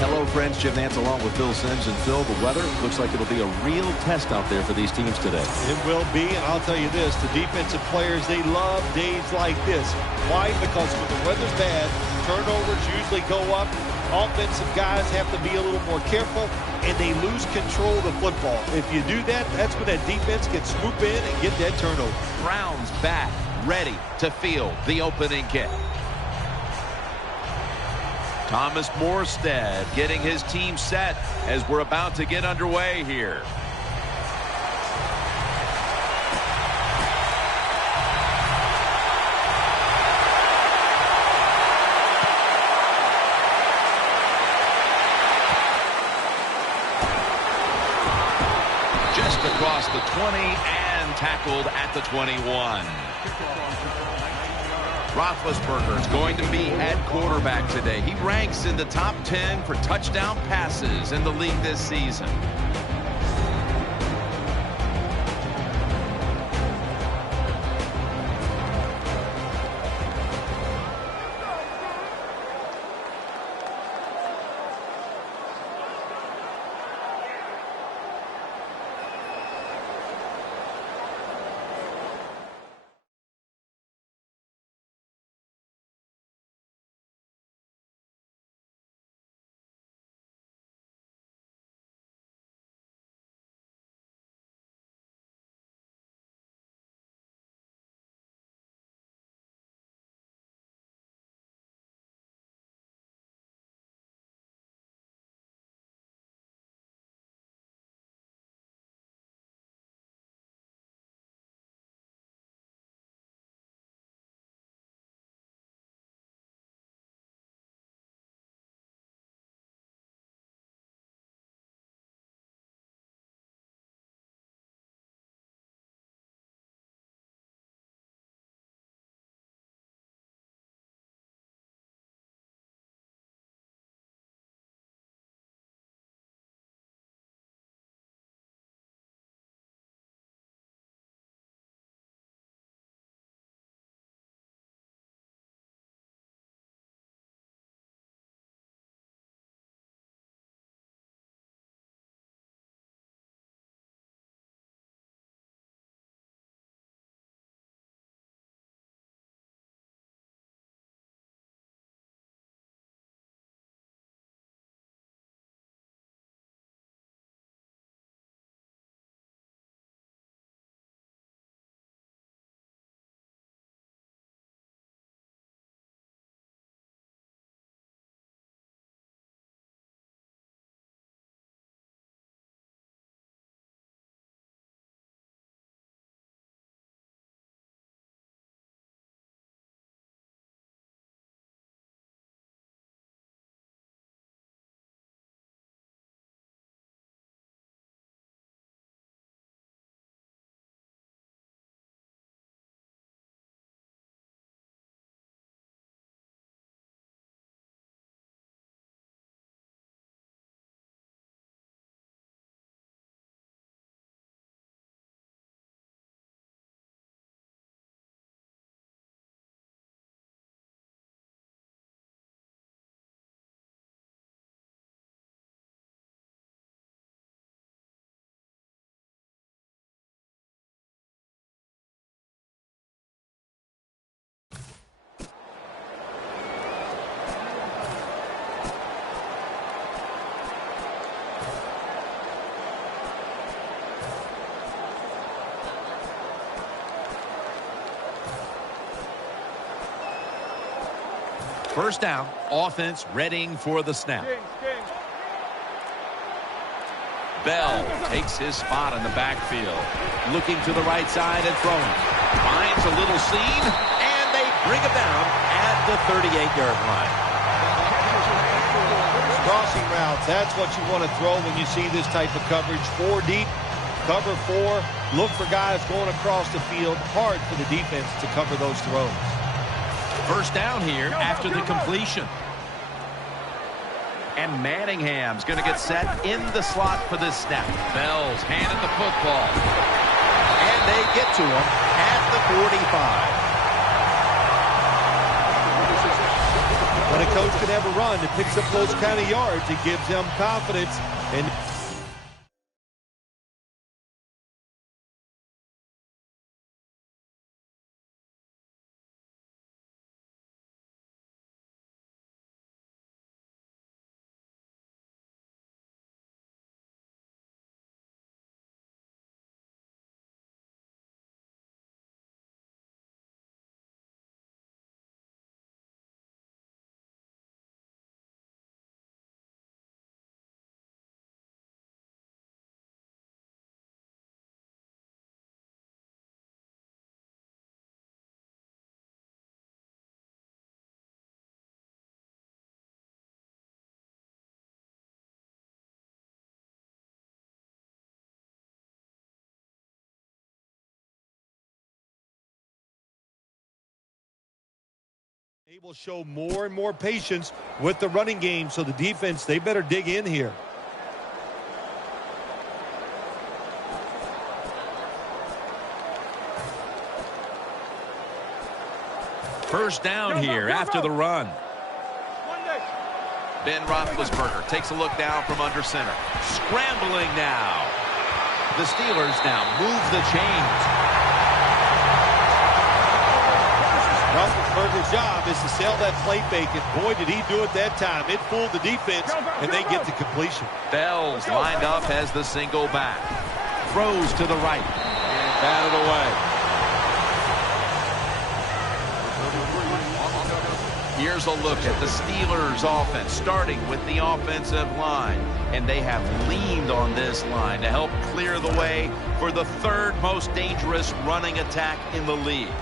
Hello, friends. Jim Nantz along with Phil Simms. And Phil, the weather looks like it'll be a real test out there for these teams today. It will be, and I'll tell you this, the defensive players, they love days like this. Why? Because when the weather's bad, turnovers usually go up. Offensive guys have to be a little more careful, and they lose control of the football. If you do that, that's when that defense can swoop in and get that turnover. Browns back, ready to field the opening kick. Thomas Morstead getting his team set as we're about to get underway here. Just across the 20 and tackled at the 21. Roethlisberger is going to be at quarterback today. He ranks in the top 10 for touchdown passes in the league this season. First down, offense readying for the snap. Bell takes his spot in the backfield. looking to the right side and throwing. Finds a little seam, and they bring him down at the 38-yard line. Crossing routes, that's what you want to throw when you see this type of coverage. 4 deep, cover 4. Look for guys going across the field. Hard for the defense to cover those throws. First down here after the completion. And Manningham's going to get set in the slot for this snap. Bell's handed the football. And they get to him at the 45. When a coach can have a run that picks up those kind of yards, it gives them confidence. And they will show more and more patience with the running game, so the defense, they better dig in here. First down here after the run. Ben Roethlisberger takes a look down from under center. Scrambling now. The Steelers now move the chains. Roethlisberger's job is to sell that play fake, and boy, did he do it that time. It fooled the defense, and they get the completion. Bell's lined up as the single back. Throws to the right. And batted away. Here's a look at the Steelers offense, starting with the offensive line. And they have leaned on this line to help clear the way for the 3rd most dangerous running attack in the league.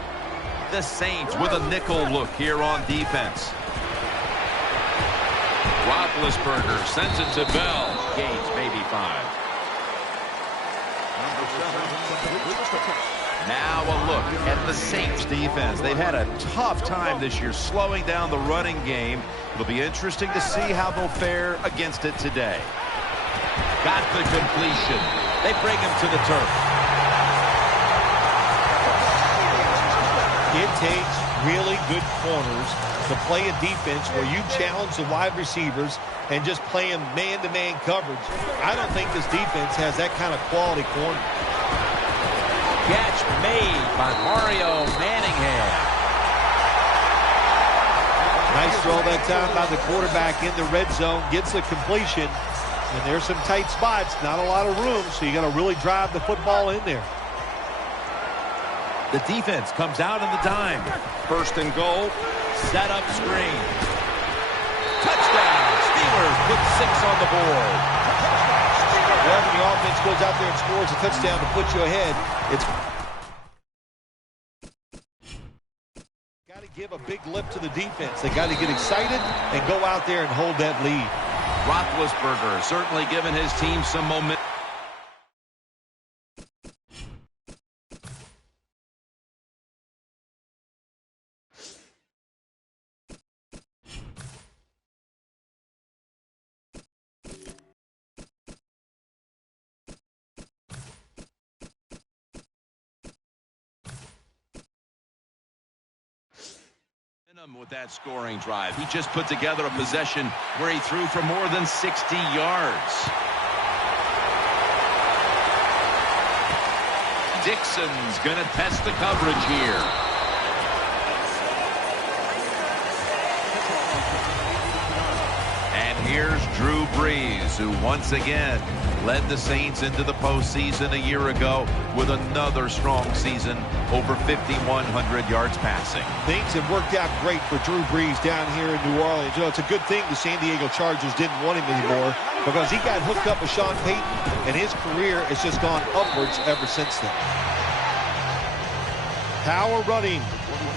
The Saints with a nickel look here on defense. Roethlisberger sends it to Bell. Gains maybe 5. Now a look at the Saints defense. They've had a tough time this year slowing down the running game. It'll be interesting to see how they'll fare against it today. Got the completion. They bring him to the turf. It takes really good corners to play a defense where you challenge the wide receivers and just play them man-to-man coverage. I don't think this defense has that kind of quality corner. Catch made by Mario Manningham. Nice throw that time by the quarterback in the red zone. Gets the completion. And there's some tight spots. Not a lot of room, so you got to really drive the football in there. The defense comes out in the dime. First and goal. Set up screen. Touchdown. Steelers put 6 on the board. Well, when the offense goes out there and scores a touchdown to put you ahead, it's got to give a big lift to the defense. They got to get excited and go out there and hold that lead. Roethlisberger certainly given his team some momentum. With that scoring drive, he just put together a possession where he threw for more than 60 yards. Dixon's going to test the coverage here. And here's Drew Brees, who once again led the Saints into the postseason a year ago with another strong season, over 5,100 yards passing. Things have worked out great for Drew Brees down here in New Orleans. You know, it's a good thing the San Diego Chargers didn't want him anymore. because he got hooked up with Sean Payton, and his career has just gone upwards ever since then. Power running.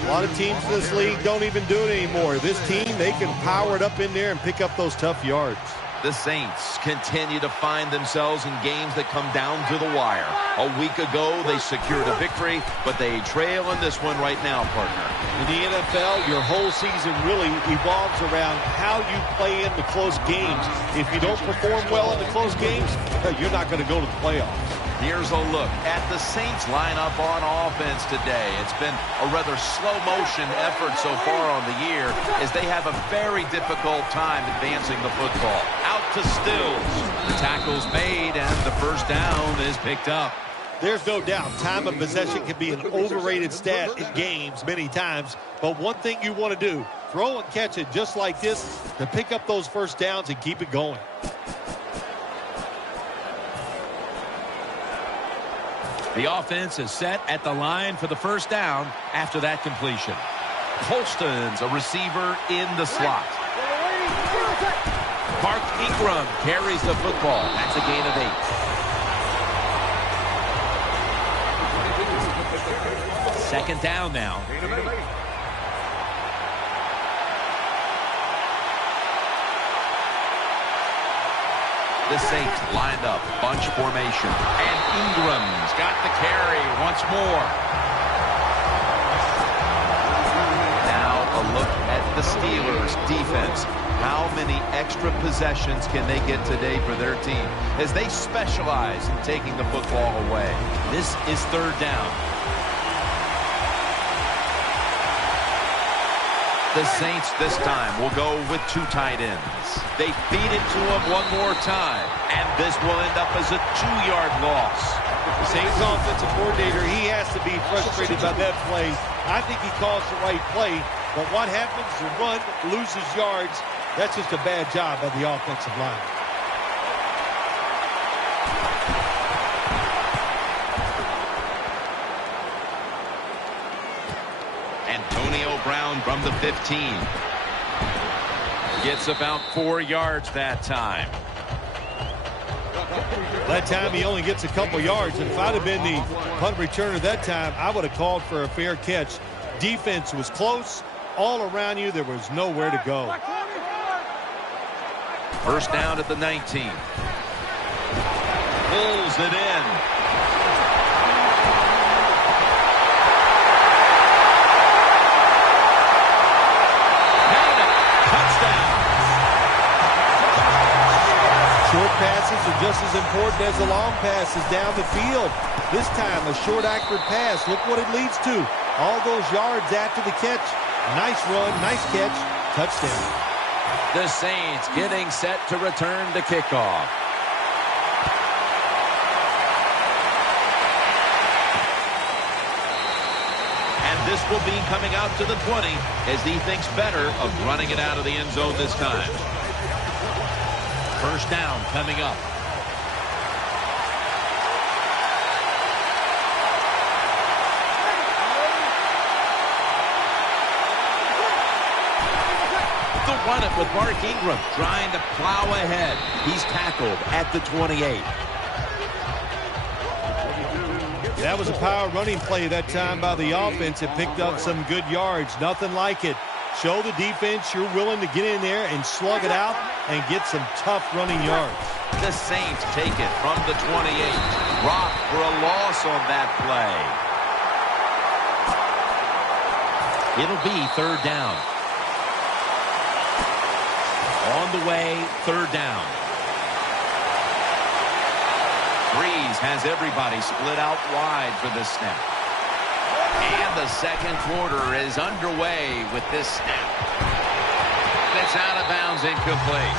A lot of teams in this league don't even do it anymore. This team, they can power it up in there and pick up those tough yards. The Saints continue to find themselves in games that come down to the wire. A week ago, they secured a victory, but they trail in this one right now, partner. In the NFL, your whole season really evolves around how you play in the close games. If you don't perform well in the close games, you're not going to go to the playoffs. Here's a look at the Saints lineup on offense today. It's been a rather slow-motion effort so far on the year as they have a very difficult time advancing the football. Out to Stills. The tackle's made, and the first down is picked up. There's no doubt time of possession can be an overrated stat in games many times, but one thing you want to do, throw and catch it just like this to pick up those first downs and keep it going. The offense is set at the line for the first down after that completion. Colston's a receiver in the slot. Mark Ingram carries the football. That's a gain of 8. Second down now. The Saints lined up, bunch formation, and Ingram's got the carry once more. Now a look at the Steelers' defense. How many extra possessions can they get today for their team as they specialize in taking the football away? This is third down. The Saints this time will go with 2 tight ends. They feed it to him one more time, and this will end up as a 2-yard loss. The Saints offensive coordinator, he has to be frustrated by that play. I think he calls the right play, but what happens? The run loses yards. That's just a bad job by the offensive line. Antonio Brown from the 15. Gets about 4 yards that time. That time he only gets a couple yards. And if I'd have been the punt returner that time, I would have called for a fair catch. Defense was close. All around you, there was nowhere to go. First down at the 19. Pulls it in. Short passes are just as important as the long passes down the field. This time, a short, accurate pass. Look what it leads to. All those yards after the catch. Nice run, nice catch, touchdown. The Saints getting set to return the kickoff. And this will be coming out to the 20 as he thinks better of running it out of the end zone this time. First down coming up. They'll run it with Mark Ingram trying to plow ahead. He's tackled at the 28. That was a power running play that time by the offense. It picked up some good yards. Nothing like it. Show the defense you're willing to get in there and slug it out and get some tough running yards. The Saints take it from the 28. Rock for a loss on that play. It'll be third down. On the way, third down. Breeze has everybody split out wide for this snap. And the second quarter is underway with this snap. It's out of bounds, incomplete.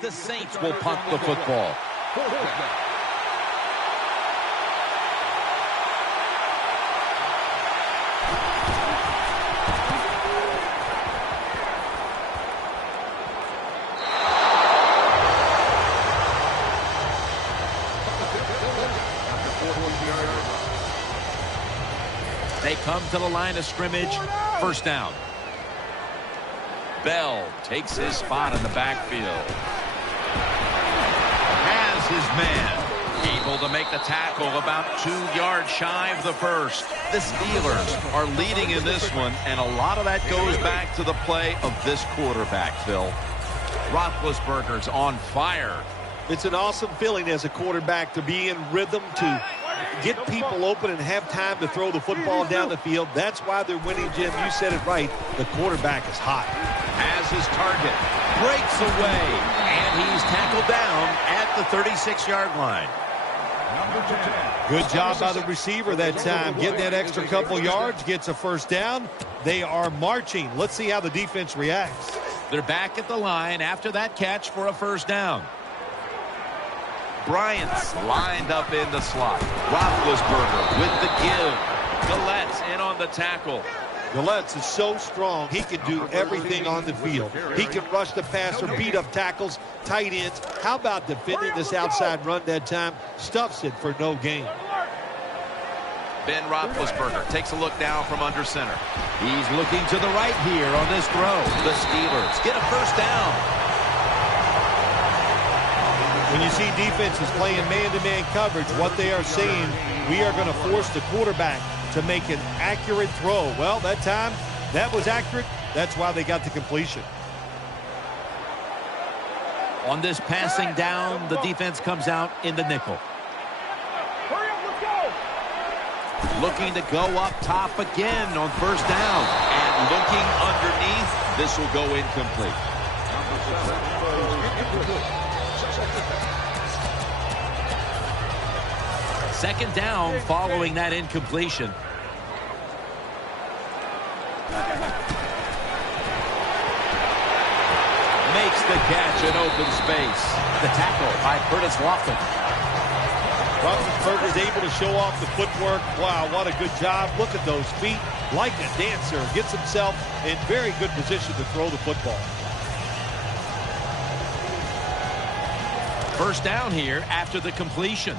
The Saints will punt the football. They come to the line of scrimmage. First down. Bell takes his spot in the backfield. Has his man. Able to make the tackle about 2 yards shy of the first. The Steelers are leading in this one, and a lot of that goes back to the play of this quarterback, Phil. Roethlisberger's on fire. It's an awesome feeling as a quarterback to be in rhythm, to get people open and have time to throw the football down the field. That's why they're winning, Jim. You said it right. The quarterback is hot. Has his target. Breaks away. And he's tackled down at the 36-yard line. Good job by the receiver that time. Getting that extra couple yards, gets a first down. They are marching. Let's see how the defense reacts. They're back at the line after that catch for a first down. Bryant's lined up in the slot. Roethlisberger with the give. Gallette's in on the tackle. Gallette's is so strong, he can do everything on the field. He can rush the passer, beat up tackles, tight ends. How about defending this outside run that time? Stuffs it for no gain. Ben Roethlisberger takes a look now from under center. He's looking to the right here on this throw. The Steelers get a first down. When you see defenses playing man-to-man coverage, what they are saying, we are going to force the quarterback to make an accurate throw. Well, that time, that was accurate. That's why they got the completion. On this passing down, the defense comes out in the nickel. Looking to go up top again on first down. And looking underneath, this will go incomplete. Second down following that incompletion. Makes the catch in open space. The tackle by Curtis Lofton. Roethlisberger is able to show off the footwork. Wow, what a good job. Look at those feet. Like a dancer. Gets himself in very good position to throw the football. First down here after the completion.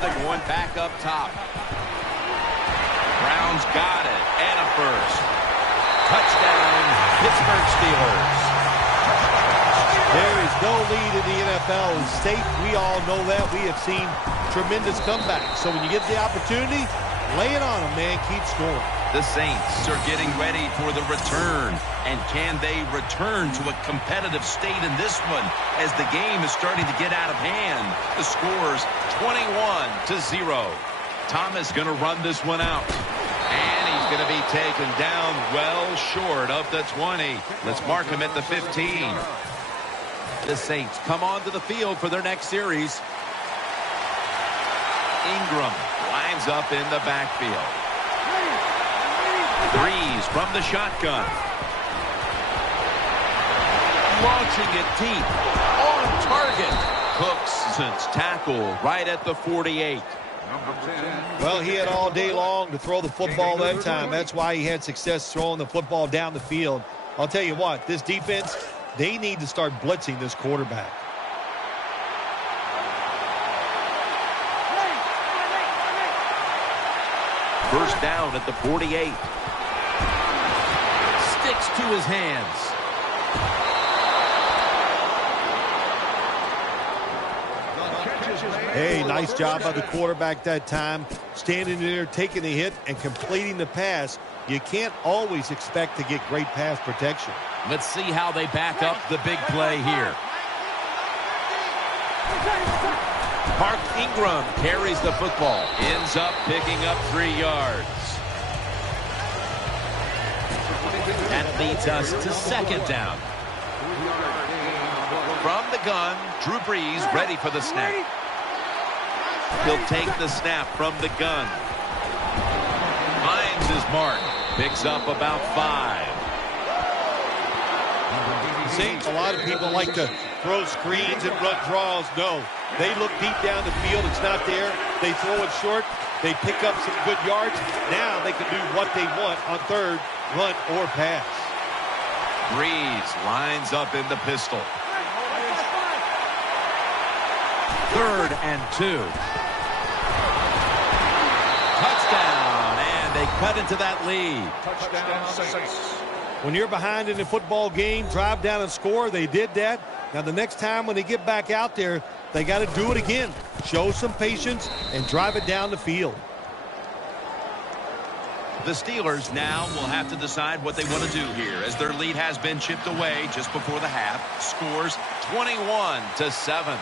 They're going back up top. Brown's got it. And a first. Touchdown, Pittsburgh Steelers. There is no lead in the NFL. In state, we all know that. We have seen tremendous comebacks. So when you get the opportunity, lay it on them, man. Keep scoring. The Saints are getting ready for the return. And can they return to a competitive state in this one as the game is starting to get out of hand? The score's 21-0. Thomas going to run this one out. And he's going to be taken down well short of the 20. Let's mark him at the 15. The Saints come onto the field for their next series. Ingram lines up in the backfield. Breeze from the shotgun. Launching it deep. On target. Cooks tackle right at the 48. Well, he had all day long to throw the football that time. That's why he had success throwing the football down the field. I'll tell you what, this defense, they need to start blitzing this quarterback. First down at the 48. Sticks to his hands. Hey, nice job by the quarterback that time. Standing there, taking the hit, and completing the pass. You can't always expect to get great pass protection. Let's see how they back up the big play here. Mark Ingram carries the football. Ends up picking up 3 yards. That leads us to second down. From the gun, Drew Brees ready for the snap. He'll take the snap from the gun. Finds his mark. Picks up about 5. Saints, a lot of people like to throw screens and run draws. No, they look deep down the field. It's not there. They throw it short. They pick up some good yards. Now they can do what they want on third, run or pass. Breeze lines up in the pistol. 3rd and 2. cut into that lead. Touchdown, Saints. When you're behind in the football game, drive down and score. They did that. Now, the next time when they get back out there, they got to do it again. Show some patience and drive it down the field. The Steelers now will have to decide what they want to do here as their lead has been chipped away just before the half. Scores 21-7.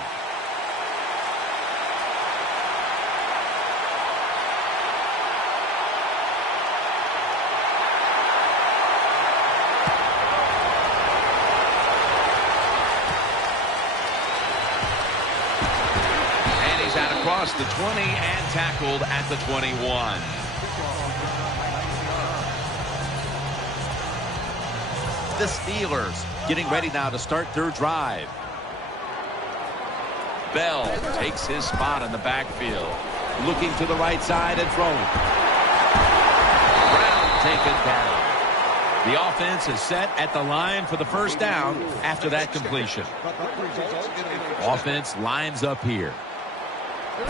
And he's out across the 20 and tackled at the 21. The Steelers getting ready now to start their drive. Bell takes his spot in the backfield. Looking to the right side and throwing. Brown taken down. The offense is set at the line for the first down after that completion. Offense lines up here. And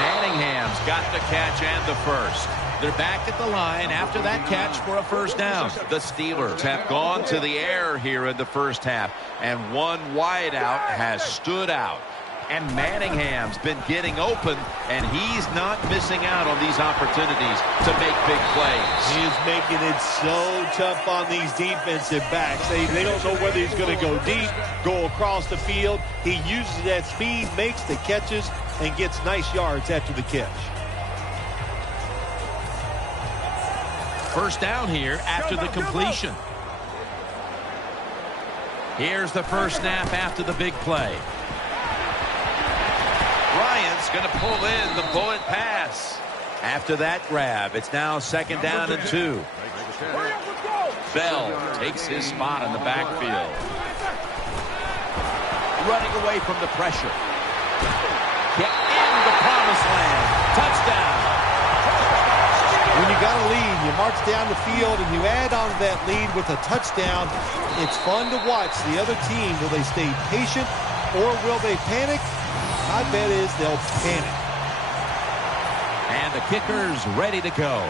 Manningham's got the catch and the first. They're back at the line after that catch for a first down. The Steelers have gone to the air here in the first half, and one wideout has stood out. And Manningham's been getting open, and he's not missing out on these opportunities to make big plays. He is making it so tough on these defensive backs. They don't know whether he's going to go deep, go across the field. He uses that speed, makes the catches, and gets nice yards after the catch. First down here after the completion. Here's the first snap after the big play. Bryant's going to pull in the bullet pass. After that grab, it's now second down and 2. Bell takes his spot in the backfield. Running away from the pressure. Get in the promised land. Touchdown. When you got a lead, you march down the field and you add on to that lead with a touchdown. It's fun to watch the other team. Will they stay patient or will they panic? My bet is they'll panic. And the kicker's ready to go.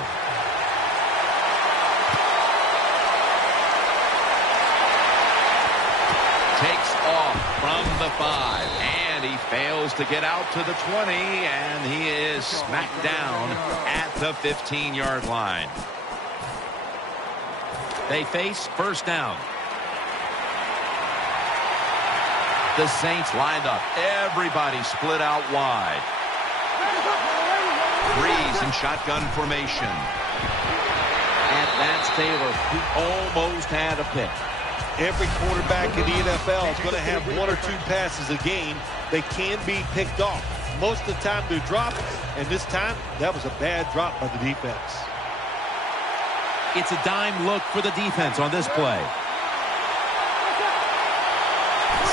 Takes off from the 5. And he fails to get out to the 20. And he is smacked down at the 15-yard line. They face first down. The Saints lined up. Everybody split out wide. Breeze in shotgun formation. And that's Taylor, who almost had a pick. Every quarterback in the NFL is going to have 1 or 2 passes a game that can be picked off. Most of the time they're dropped, and this time that was a bad drop by the defense. It's a dime look for the defense on this play.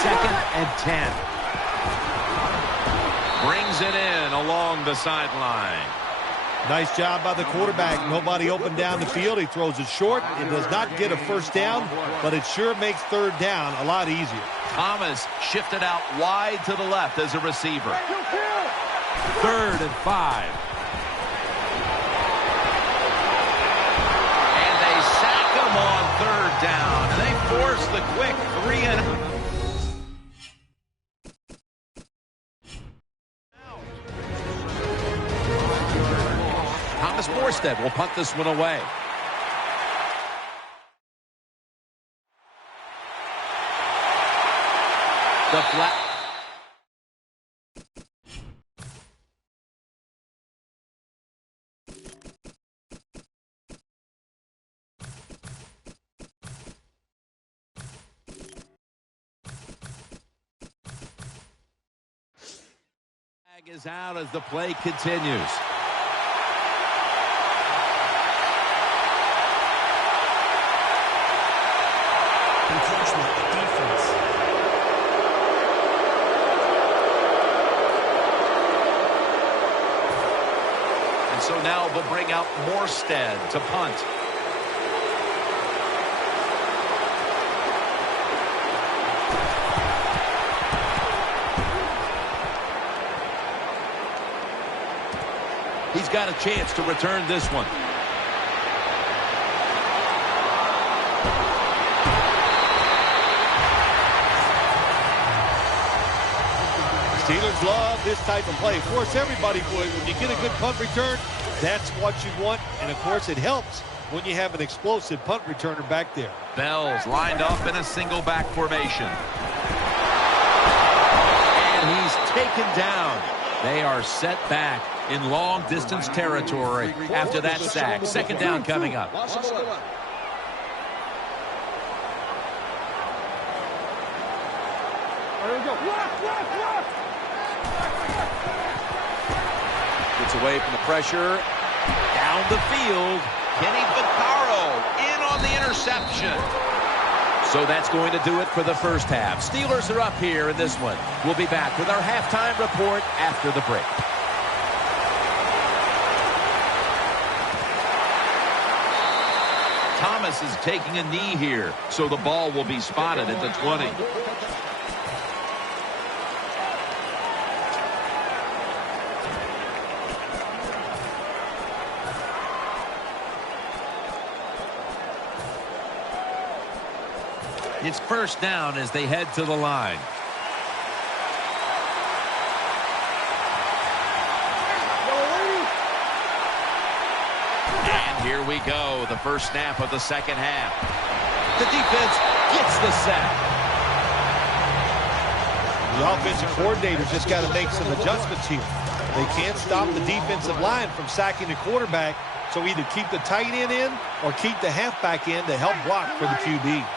Second and 10. Brings it in along the sideline. Nice job by the quarterback. Nobody open down the field. He throws it short. It does not get a first down, but it sure makes third down a lot easier. Thomas shifted out wide to the left as a receiver. 3rd and 5. And they sack him on 3rd down. And they force the quick 3 and out. Thomas Morstead will punt this one away. The flat. Flag is out as the play continues. So now they'll bring out Morstead to punt. got a chance to return this one. Steelers love this type of play. Of course, everybody would. When you get a good punt return, that's what you want. And, of course, it helps when you have an explosive punt returner back there. Bell's lined up in a single back formation. And he's taken down. They are set back in long distance territory after that sack. Second down coming up. Gets away from the pressure. Down the field. Kenny Vaccaro in on the interception. So that's going to do it for the first half. Steelers are up here in this one. We'll be back with our halftime report after the break. Thomas is taking a knee here, so the ball will be spotted at the 20. It's first down as they head to the line. And here we go, the first snap of the second half. The defense gets the sack. The offensive coordinator just got to make some adjustments here. They can't stop the defensive line from sacking the quarterback, so either keep the tight end in or keep the halfback in to help block for the QB.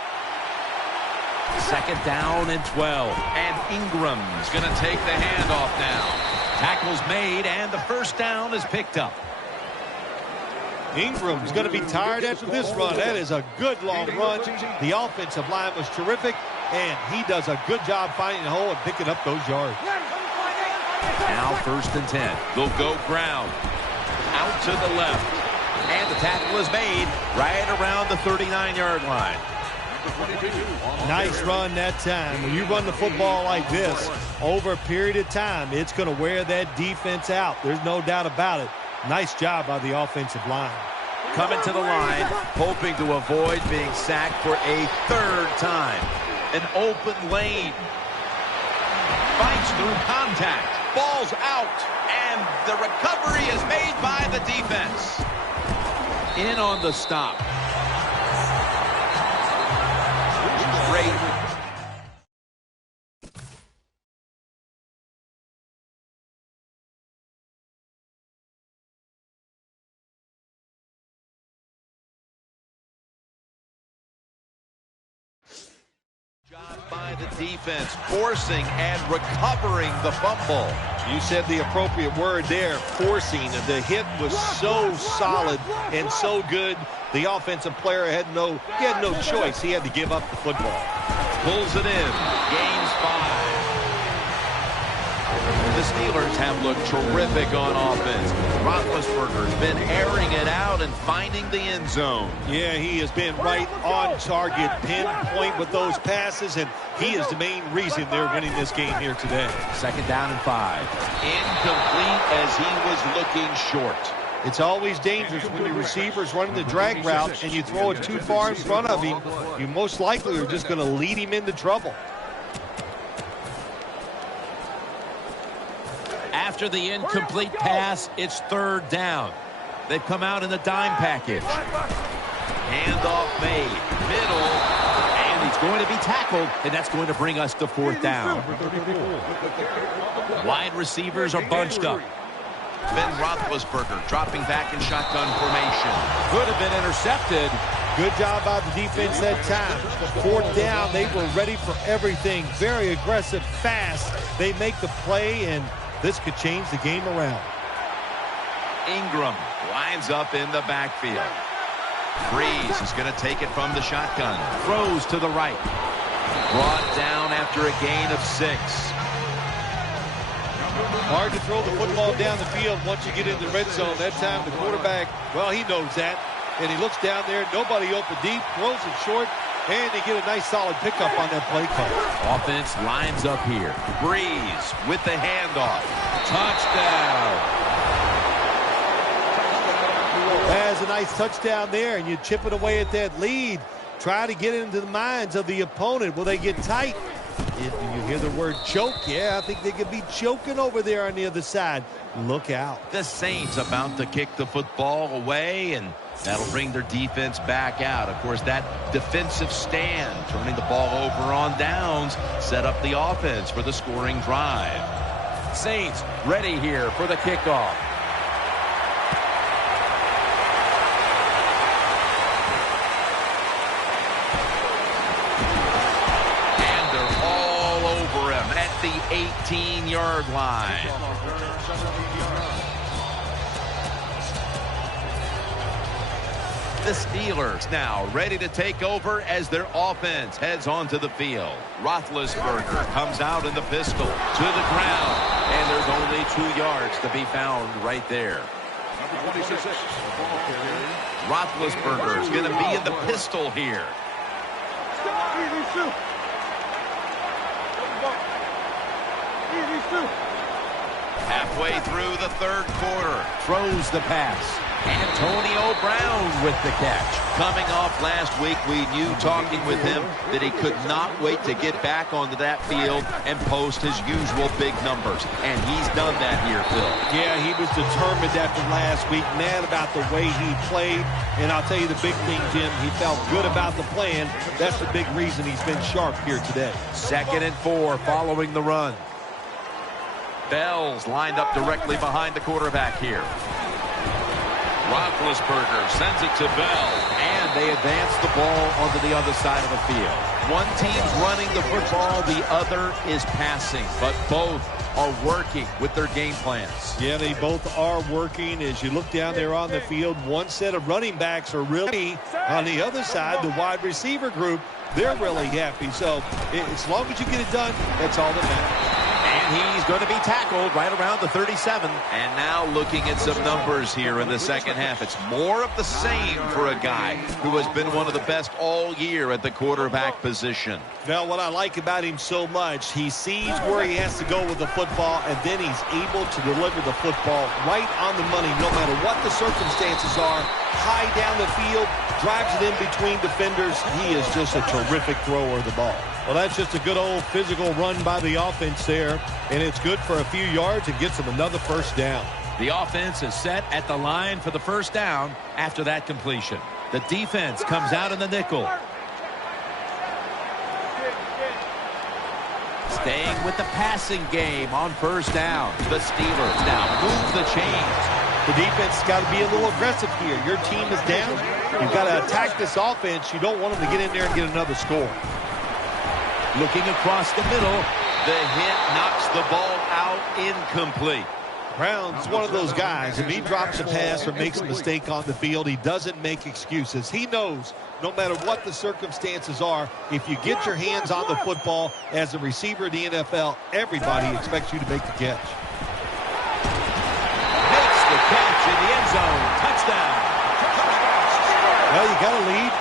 Second down and 12. And Ingram's going to take the handoff now. Tackle's made, and the first down is picked up. Ingram's going to be tired after this run. That is a good long run. The offensive line was terrific, and he does a good job finding the hole and picking up those yards. Now first and 10. They'll go ground. Out to the left. And the tackle is made right around the 39-yard line. Nice run that time. When you run the football like this over a period of time, it's going to wear that defense out. There's no doubt about it. Nice job by the offensive line. Coming to the line, hoping to avoid being sacked for a third time. An open lane. Fights through contact. Ball's out. And the recovery is made by the defense. In on the stop. Great. Job by the defense, forcing and recovering the fumble. You said the appropriate word there, forcing. The hit was so solid and so good. The offensive player had no choice. He had to give up the football. Pulls it in. Gains 5. The Steelers have looked terrific on offense. Roethlisberger's been airing it out and finding the end zone. Yeah, he has been right on target, pinpoint with those passes, and he is the main reason they're winning this game here today. Second down and 5. Incomplete as he was looking short. It's always dangerous when your receiver's running the drag route and you throw it too far in front of him. You most likely are just going to lead him into trouble. After the incomplete pass, it's third down. They've come out in the dime package. Handoff made. Middle. And he's going to be tackled, and that's going to bring us to fourth down. Wide receivers are bunched up. Ben Roethlisberger dropping back in shotgun formation. Could have been intercepted. Good job by the defense that time. Fourth down, they were ready for everything. Very aggressive, fast. They make the play, and this could change the game around. Ingram lines up in the backfield. Breeze is going to take it from the shotgun. Throws to the right. Brought down after a gain of 6. Hard to throw the football down the field once you get into the red zone. That time the quarterback, well, he knows that. And he looks down there, nobody open deep, throws it short, and they get a nice solid pickup on that play call. Offense lines up here. Breeze with the handoff. Touchdown. a nice touchdown there, and you chip it away at that lead. Try to get into the minds of the opponent. Will they get tight? You hear the word choke. Yeah, I think they could be choking over there on the other side. Look out. The Saints about to kick the football away, and that'll bring their defense back out. Of course, that defensive stand, turning the ball over on downs, set up the offense for the scoring drive. Saints ready here for the kickoff. And they're all over him at the 18-yard line. The Steelers now ready to take over as their offense heads onto the field. Roethlisberger comes out in the pistol to the ground, and there's only 2 yards to be found right there. Roethlisberger is going to be in the pistol here. Halfway through the third quarter, throws the pass. Antonio Brown with the catch. Coming off last week, we knew talking with him that he could not wait to get back onto that field and post his usual big numbers. And he's done that here, Phil. Yeah, he was determined after last week, mad about the way he played. And I'll tell you the big thing, Jim, he felt good about the plan. That's the big reason he's been sharp here today. 2nd and 4 following the run. Bell's lined up directly behind the quarterback here. Roethlisberger sends it to Bell, and they advance the ball onto the other side of the field. One team's running the football, the other is passing, but both are working with their game plans. Yeah, they both are working. As you look down there on the field, one set of running backs are really on the other side. The wide receiver group, they're really happy. So as long as you get it done, that's all that matters. And he's going to be tackled right around the 37. And now looking at some numbers here in the second half. It's more of the same for a guy who has been one of the best all year at the quarterback position. Now, what I like about him so much, he sees where he has to go with the football, and then he's able to deliver the football right on the money, no matter what the circumstances are. High down the field, drives it in between defenders. He is just a terrific thrower of the ball. Well, that's just a good old physical run by the offense there, and it's good for a few yards and gets them another first down. The offense is set at the line for the first down after that completion. The defense comes out in the nickel. Staying with the passing game on first down. The Steelers now move the chains. The defense has got to be a little aggressive here. Your team is down. You've got to attack this offense. You don't want them to get in there and get another score. Looking across the middle. The hit knocks the ball out, incomplete. Brown's one of those guys. If he drops a pass or makes a mistake on the field, he doesn't make excuses. He knows no matter what the circumstances are, if you get your hands on the football as a receiver in the NFL, everybody expects you to make the catch. Makes the catch in the end zone. Touchdown. Well, you got to lead.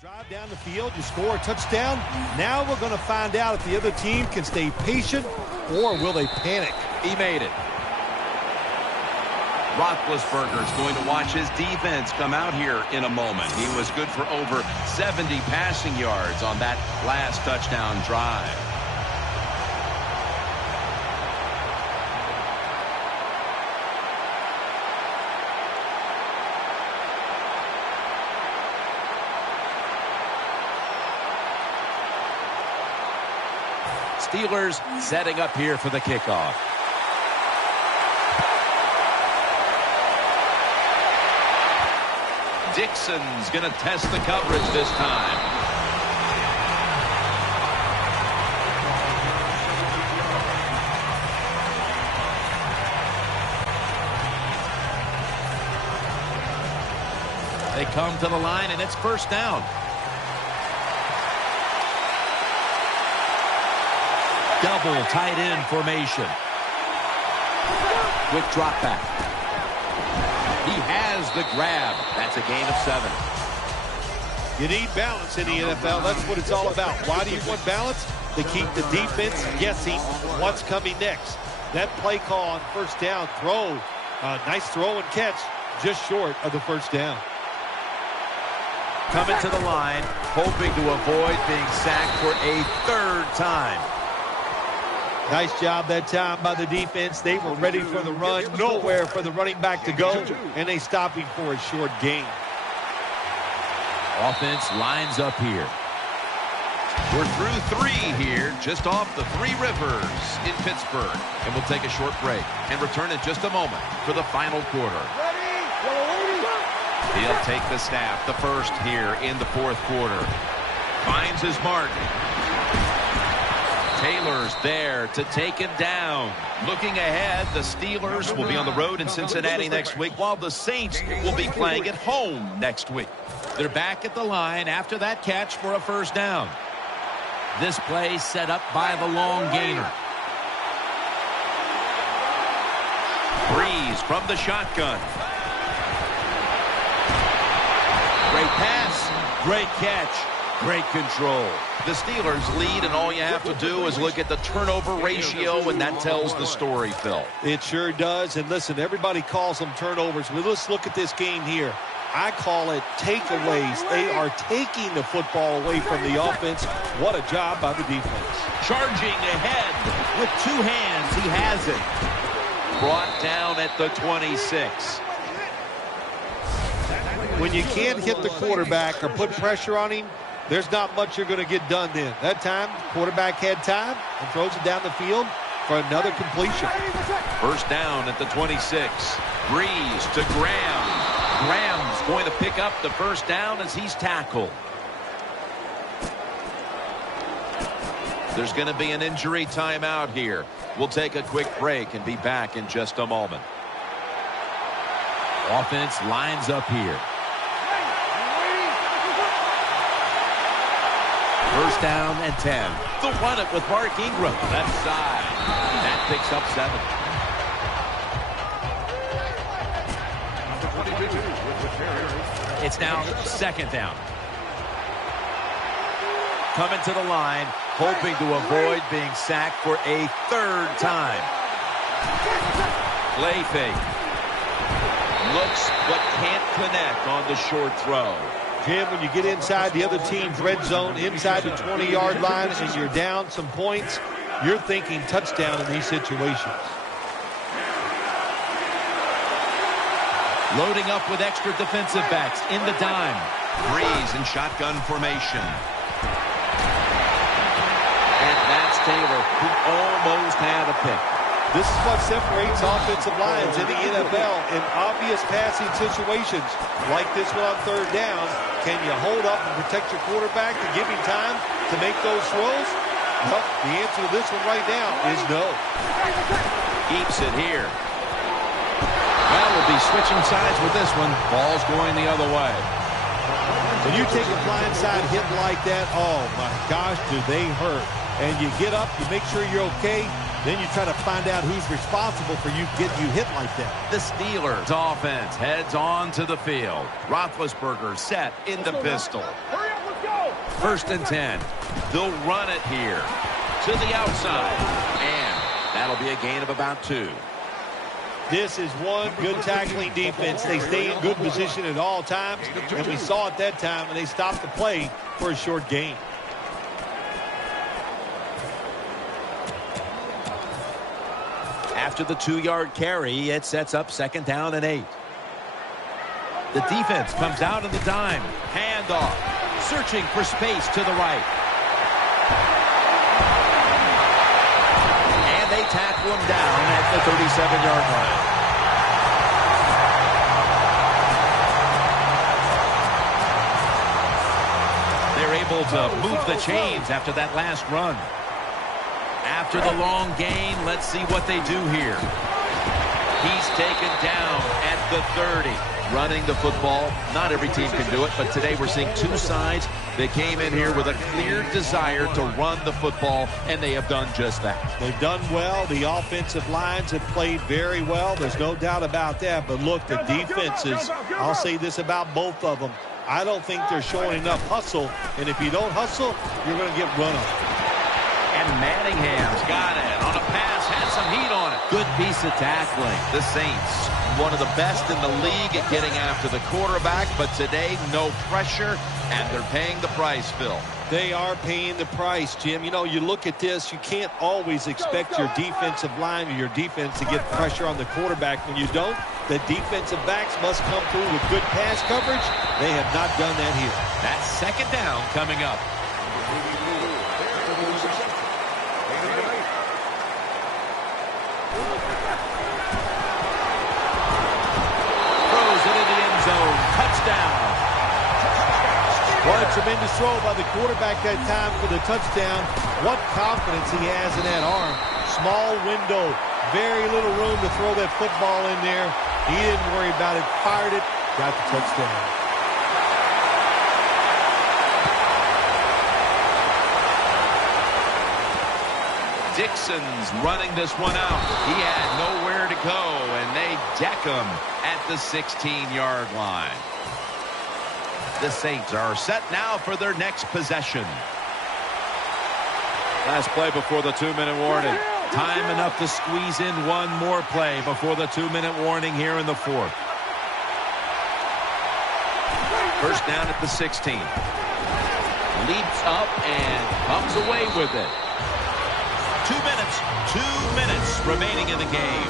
Drive down the field, you score a touchdown. Now we're going to find out if the other team can stay patient or will they panic. He made it. Roethlisberger's going to watch his defense come out here in a moment. He was good for over 70 passing yards on that last touchdown drive. Steelers setting up here for the kickoff. Dixon's going to test the coverage this time. They come to the line, and it's first down. Double tight end formation. Quick drop back. He has the grab. That's a gain of 7. You need balance in the NFL. That's what it's all about. Why do you want balance? To keep the defense guessing what's coming next. That play call on first down throw, nice throw and catch, just short of the first down. Coming to the line, hoping to avoid being sacked for a 3rd time. Nice job that time by the defense. They were ready for the run, nowhere for the running back to go, and they stopped him for a short gain. Offense lines up here. We're through 3 here, just off the Three Rivers in Pittsburgh. And we'll take a short break and return in just a moment for the final quarter. He'll take the snap, the first here in the 4th quarter. Finds his mark. Taylor's there to take him down. Looking ahead, the Steelers will be on the road in Cincinnati next week, while the Saints will be playing at home next week. They're back at the line after that catch for a first down. This play set up by the long gainer. Breeze from the shotgun. Great pass, great catch, great control. The Steelers lead, and all you have to do is look at the turnover ratio, and that tells the story, Phil. It sure does. And listen, everybody calls them turnovers. Well, let's look at this game here. I call it takeaways. They are taking the football away from the offense. What a job by the defense. Charging ahead with 2 hands. He has it. Brought down at the 26. When you can't hit the quarterback or put pressure on him, there's not much you're going to get done then. That time, quarterback had time and throws it down the field for another completion. First down at the 26. Breeze to Graham. Graham's going to pick up the first down as he's tackled. There's going to be an injury timeout here. We'll take a quick break and be back in just a moment. Offense lines up here. First down and 10. They'll run it with Mark Ingram. Left side. That picks up 7. It's now 2nd down. Coming to the line, hoping to avoid being sacked for a 3rd time. Play fake. Looks but can't connect on the short throw. Jim, when you get inside the other team's red zone, inside the 20-yard line, and you're down some points, you're thinking touchdown in these situations. Loading up with extra defensive backs in the dime. Breeze in shotgun formation. And that's Taylor, who almost had a pick. This is what separates offensive lines in the NFL in obvious passing situations like this one on 3rd down. Can you hold up and protect your quarterback to give him time to make those throws? Well, the answer to this one right now is no. Keeps it here. Well, we'll be switching sides with this one. Ball's going the other way. When you take a blindside hit like that, oh my gosh, do they hurt. And you get up, you make sure you're okay, then you try to find out who's responsible for you getting you hit like that. The Steelers offense heads on to the field. Roethlisberger set in the pistol. Hurry up, let's go. 1st and 10. They'll run it here to the outside. And that'll be a gain of about 2. This is one good tackling defense. They stay in good position at all times, and we saw it that time, and they stopped the play for a short gain. After the 2-yard carry, it sets up 2nd down and 8. The defense comes out in the dime. Handoff. Searching for space to the right. And they tackle him down at the 37-yard line. They're able to move the chains after that last run. After the long gain, let's see what they do here. He's taken down at the 30. running the football. Not every team can do it, but today we're seeing two sides that came in here with a clear desire to run the football, and they have done just that. They've done well. The offensive lines have played very well. There's no doubt about that. But look, the defenses, I'll say this about both of them. I don't think they're showing enough hustle, and if you don't hustle, you're going to get run on. And Manningham's got it on a pass, has some heat on it. Good piece of tackling. The Saints, one of the best in the league at getting after the quarterback, but today no pressure, and they're paying the price, Phil. They are paying the price, Jim. You know, you look at this, you can't always expect your defensive line or your defense to get pressure on the quarterback. When you don't, the defensive backs must come through with good pass coverage. They have not done that here. That's second down coming up. Throws it in the end zone. Touchdown. What a tremendous throw by the quarterback that time for the touchdown. What confidence he has in that arm. Small window, very little room to throw that football in there. He didn't worry about it, fired it, got the touchdown. Dixon's running this one out. He had nowhere to go, and they deck him at the 16-yard line. The Saints are set now for their next possession. Last play before the 2-minute warning. Time enough to squeeze in one more play before the 2-minute warning here in the fourth. First down at the 16. Leaps up and comes away with it. 2 minutes remaining in the game.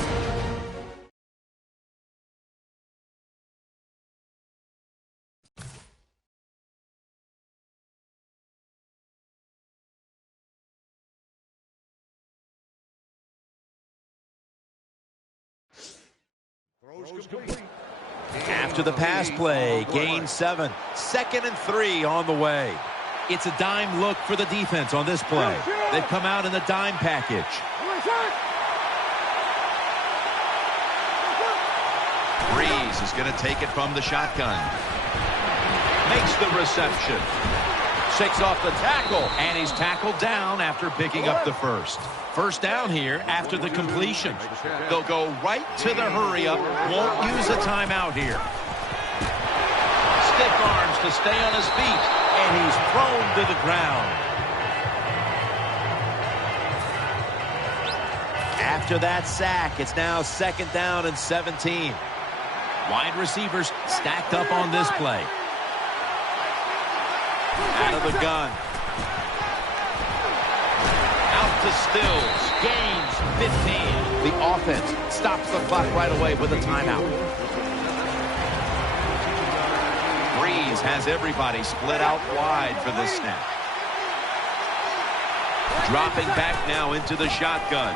After the pass play, gain 7. 2nd and 3 on the way. It's a dime look for the defense on this play. They've come out in the dime package. Breeze is going to take it from the shotgun. Makes the reception. Shakes off the tackle, and he's tackled down after picking up the first. First down here after the completion. They'll go right to the hurry-up. Won't use a timeout here. Stiff arms to stay on his feet, and he's prone to the ground. After that sack, it's now 2nd down and 17. Wide receivers stacked up on this play. Out of the gun. Out to Stills. Gains 15. The offense stops the clock right away with a timeout. Breeze has everybody split out wide for this snap. Dropping back now into the shotgun.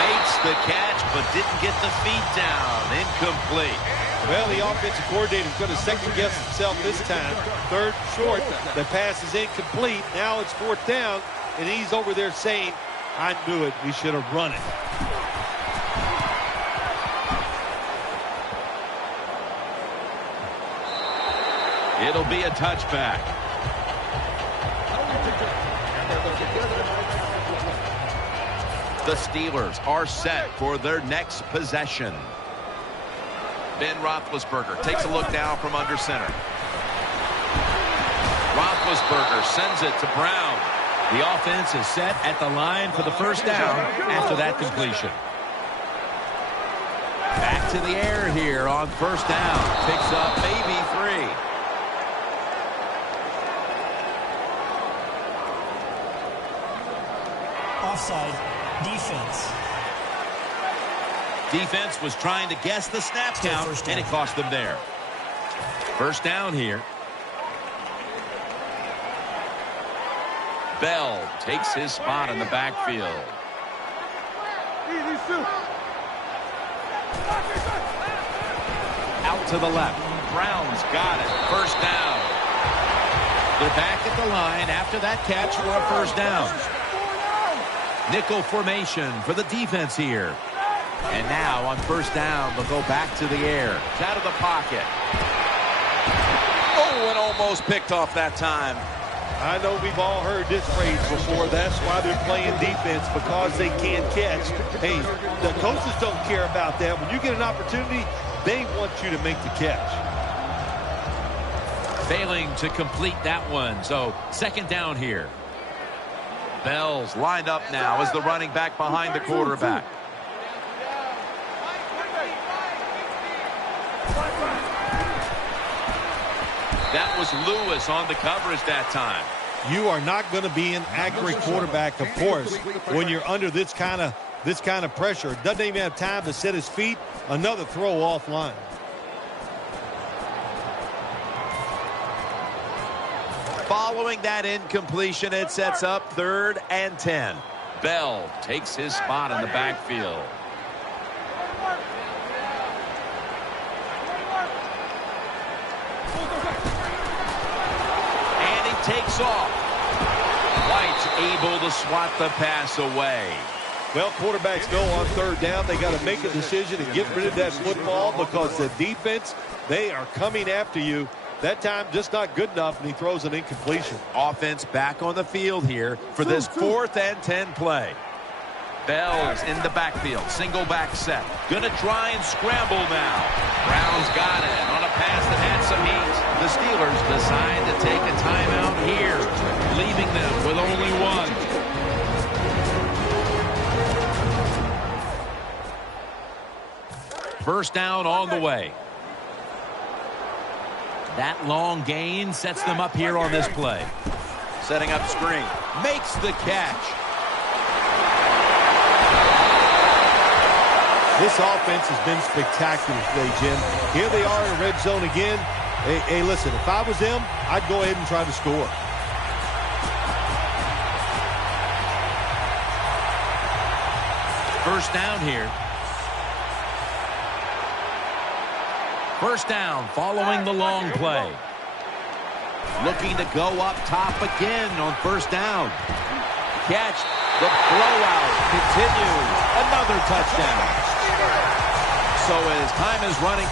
Makes the catch, but didn't get the feet down. Incomplete. Well, the offensive coordinator is going to second-guess himself this time. 3rd short. The pass is incomplete. Now it's 4th down, and he's over there saying, I knew it. We should have run it. It'll be a touchback. The Steelers are set for their next possession. Ben Roethlisberger takes a look now from under center. Roethlisberger sends it to Brown. The offense is set at the line for the first down after that completion. Back to the air here on first down. Picks up maybe 3. Offside. Defense. Defense was trying to guess the snap count, and it cost them there. First down here. Bell takes his spot in the backfield. Out to the left. Brown's got it. First down. They're back at the line after that catch for a first down. Nickel formation for the defense here. And now on first down, they'll go back to the air. It's out of the pocket. Oh, and almost picked off that time. I know we've all heard this phrase before. That's why they're playing defense, because they can't catch. Hey, the coaches don't care about that. When you get an opportunity, they want you to make the catch. Failing to complete that one. So second down here. Bell's lined up now as the running back behind the quarterback. That was Lewis on the coverage that time. You are not going to be an accurate quarterback, of course, when you're under this kind of pressure. Doesn't even have time to set his feet. Another throw offline. Following that incompletion, it sets up 3rd and 10. Bell takes his spot in the backfield. And he takes off. White's able to swat the pass away. Well, quarterbacks know on 3rd down they got to make a decision and get rid of that football, because the defense, they are coming after you. That time just not good enough, and he throws an incompletion. Offense back on the field here for this 4th and 10 play. Bell's in the backfield. Single back set. Going to try and scramble now. Brown's got it on a pass that had some heat. The Steelers decide to take a timeout here, leaving them with only one. First down on the way. That long gain sets them up here on this play. Setting up screen. Makes the catch. This offense has been spectacular today, Jim. Here they are in red zone again. Hey, listen, if I was them, I'd go ahead and try to score. First down here. First down following the long play. Looking to go up top again on first down. Catch. The blowout continues. Another touchdown. So as time is running.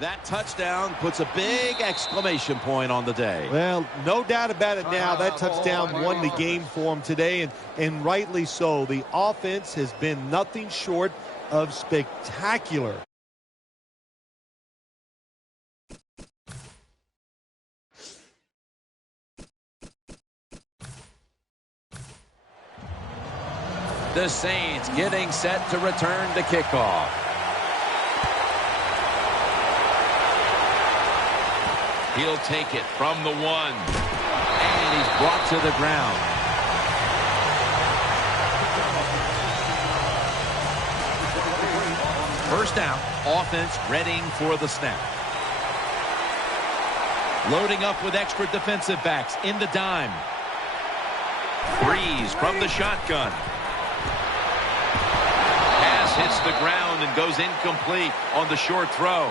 That touchdown puts a big exclamation point on the day. Well, no doubt about it now. That touchdown won the game for him today, and rightly so. The offense has been nothing short of spectacular. The Saints getting set to return to kickoff. He'll take it from the 1. And he's brought to the ground. First down. Offense readying for the snap. Loading up with extra defensive backs in the dime. Breeze from the shotgun. Pass hits the ground and goes incomplete on the short throw.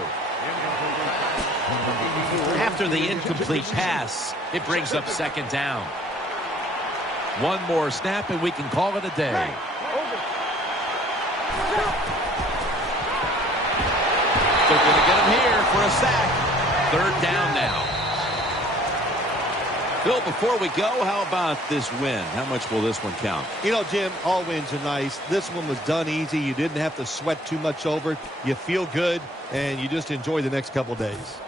After the incomplete pass, it brings up second down. One more snap and we can call it a day. They're going to get him here for a sack. Third down now. Bill, before we go, how about this win? How much will this one count? You know, Jim, all wins are nice. This one was done easy. You didn't have to sweat too much over it. You feel good, and you just enjoy the next couple days.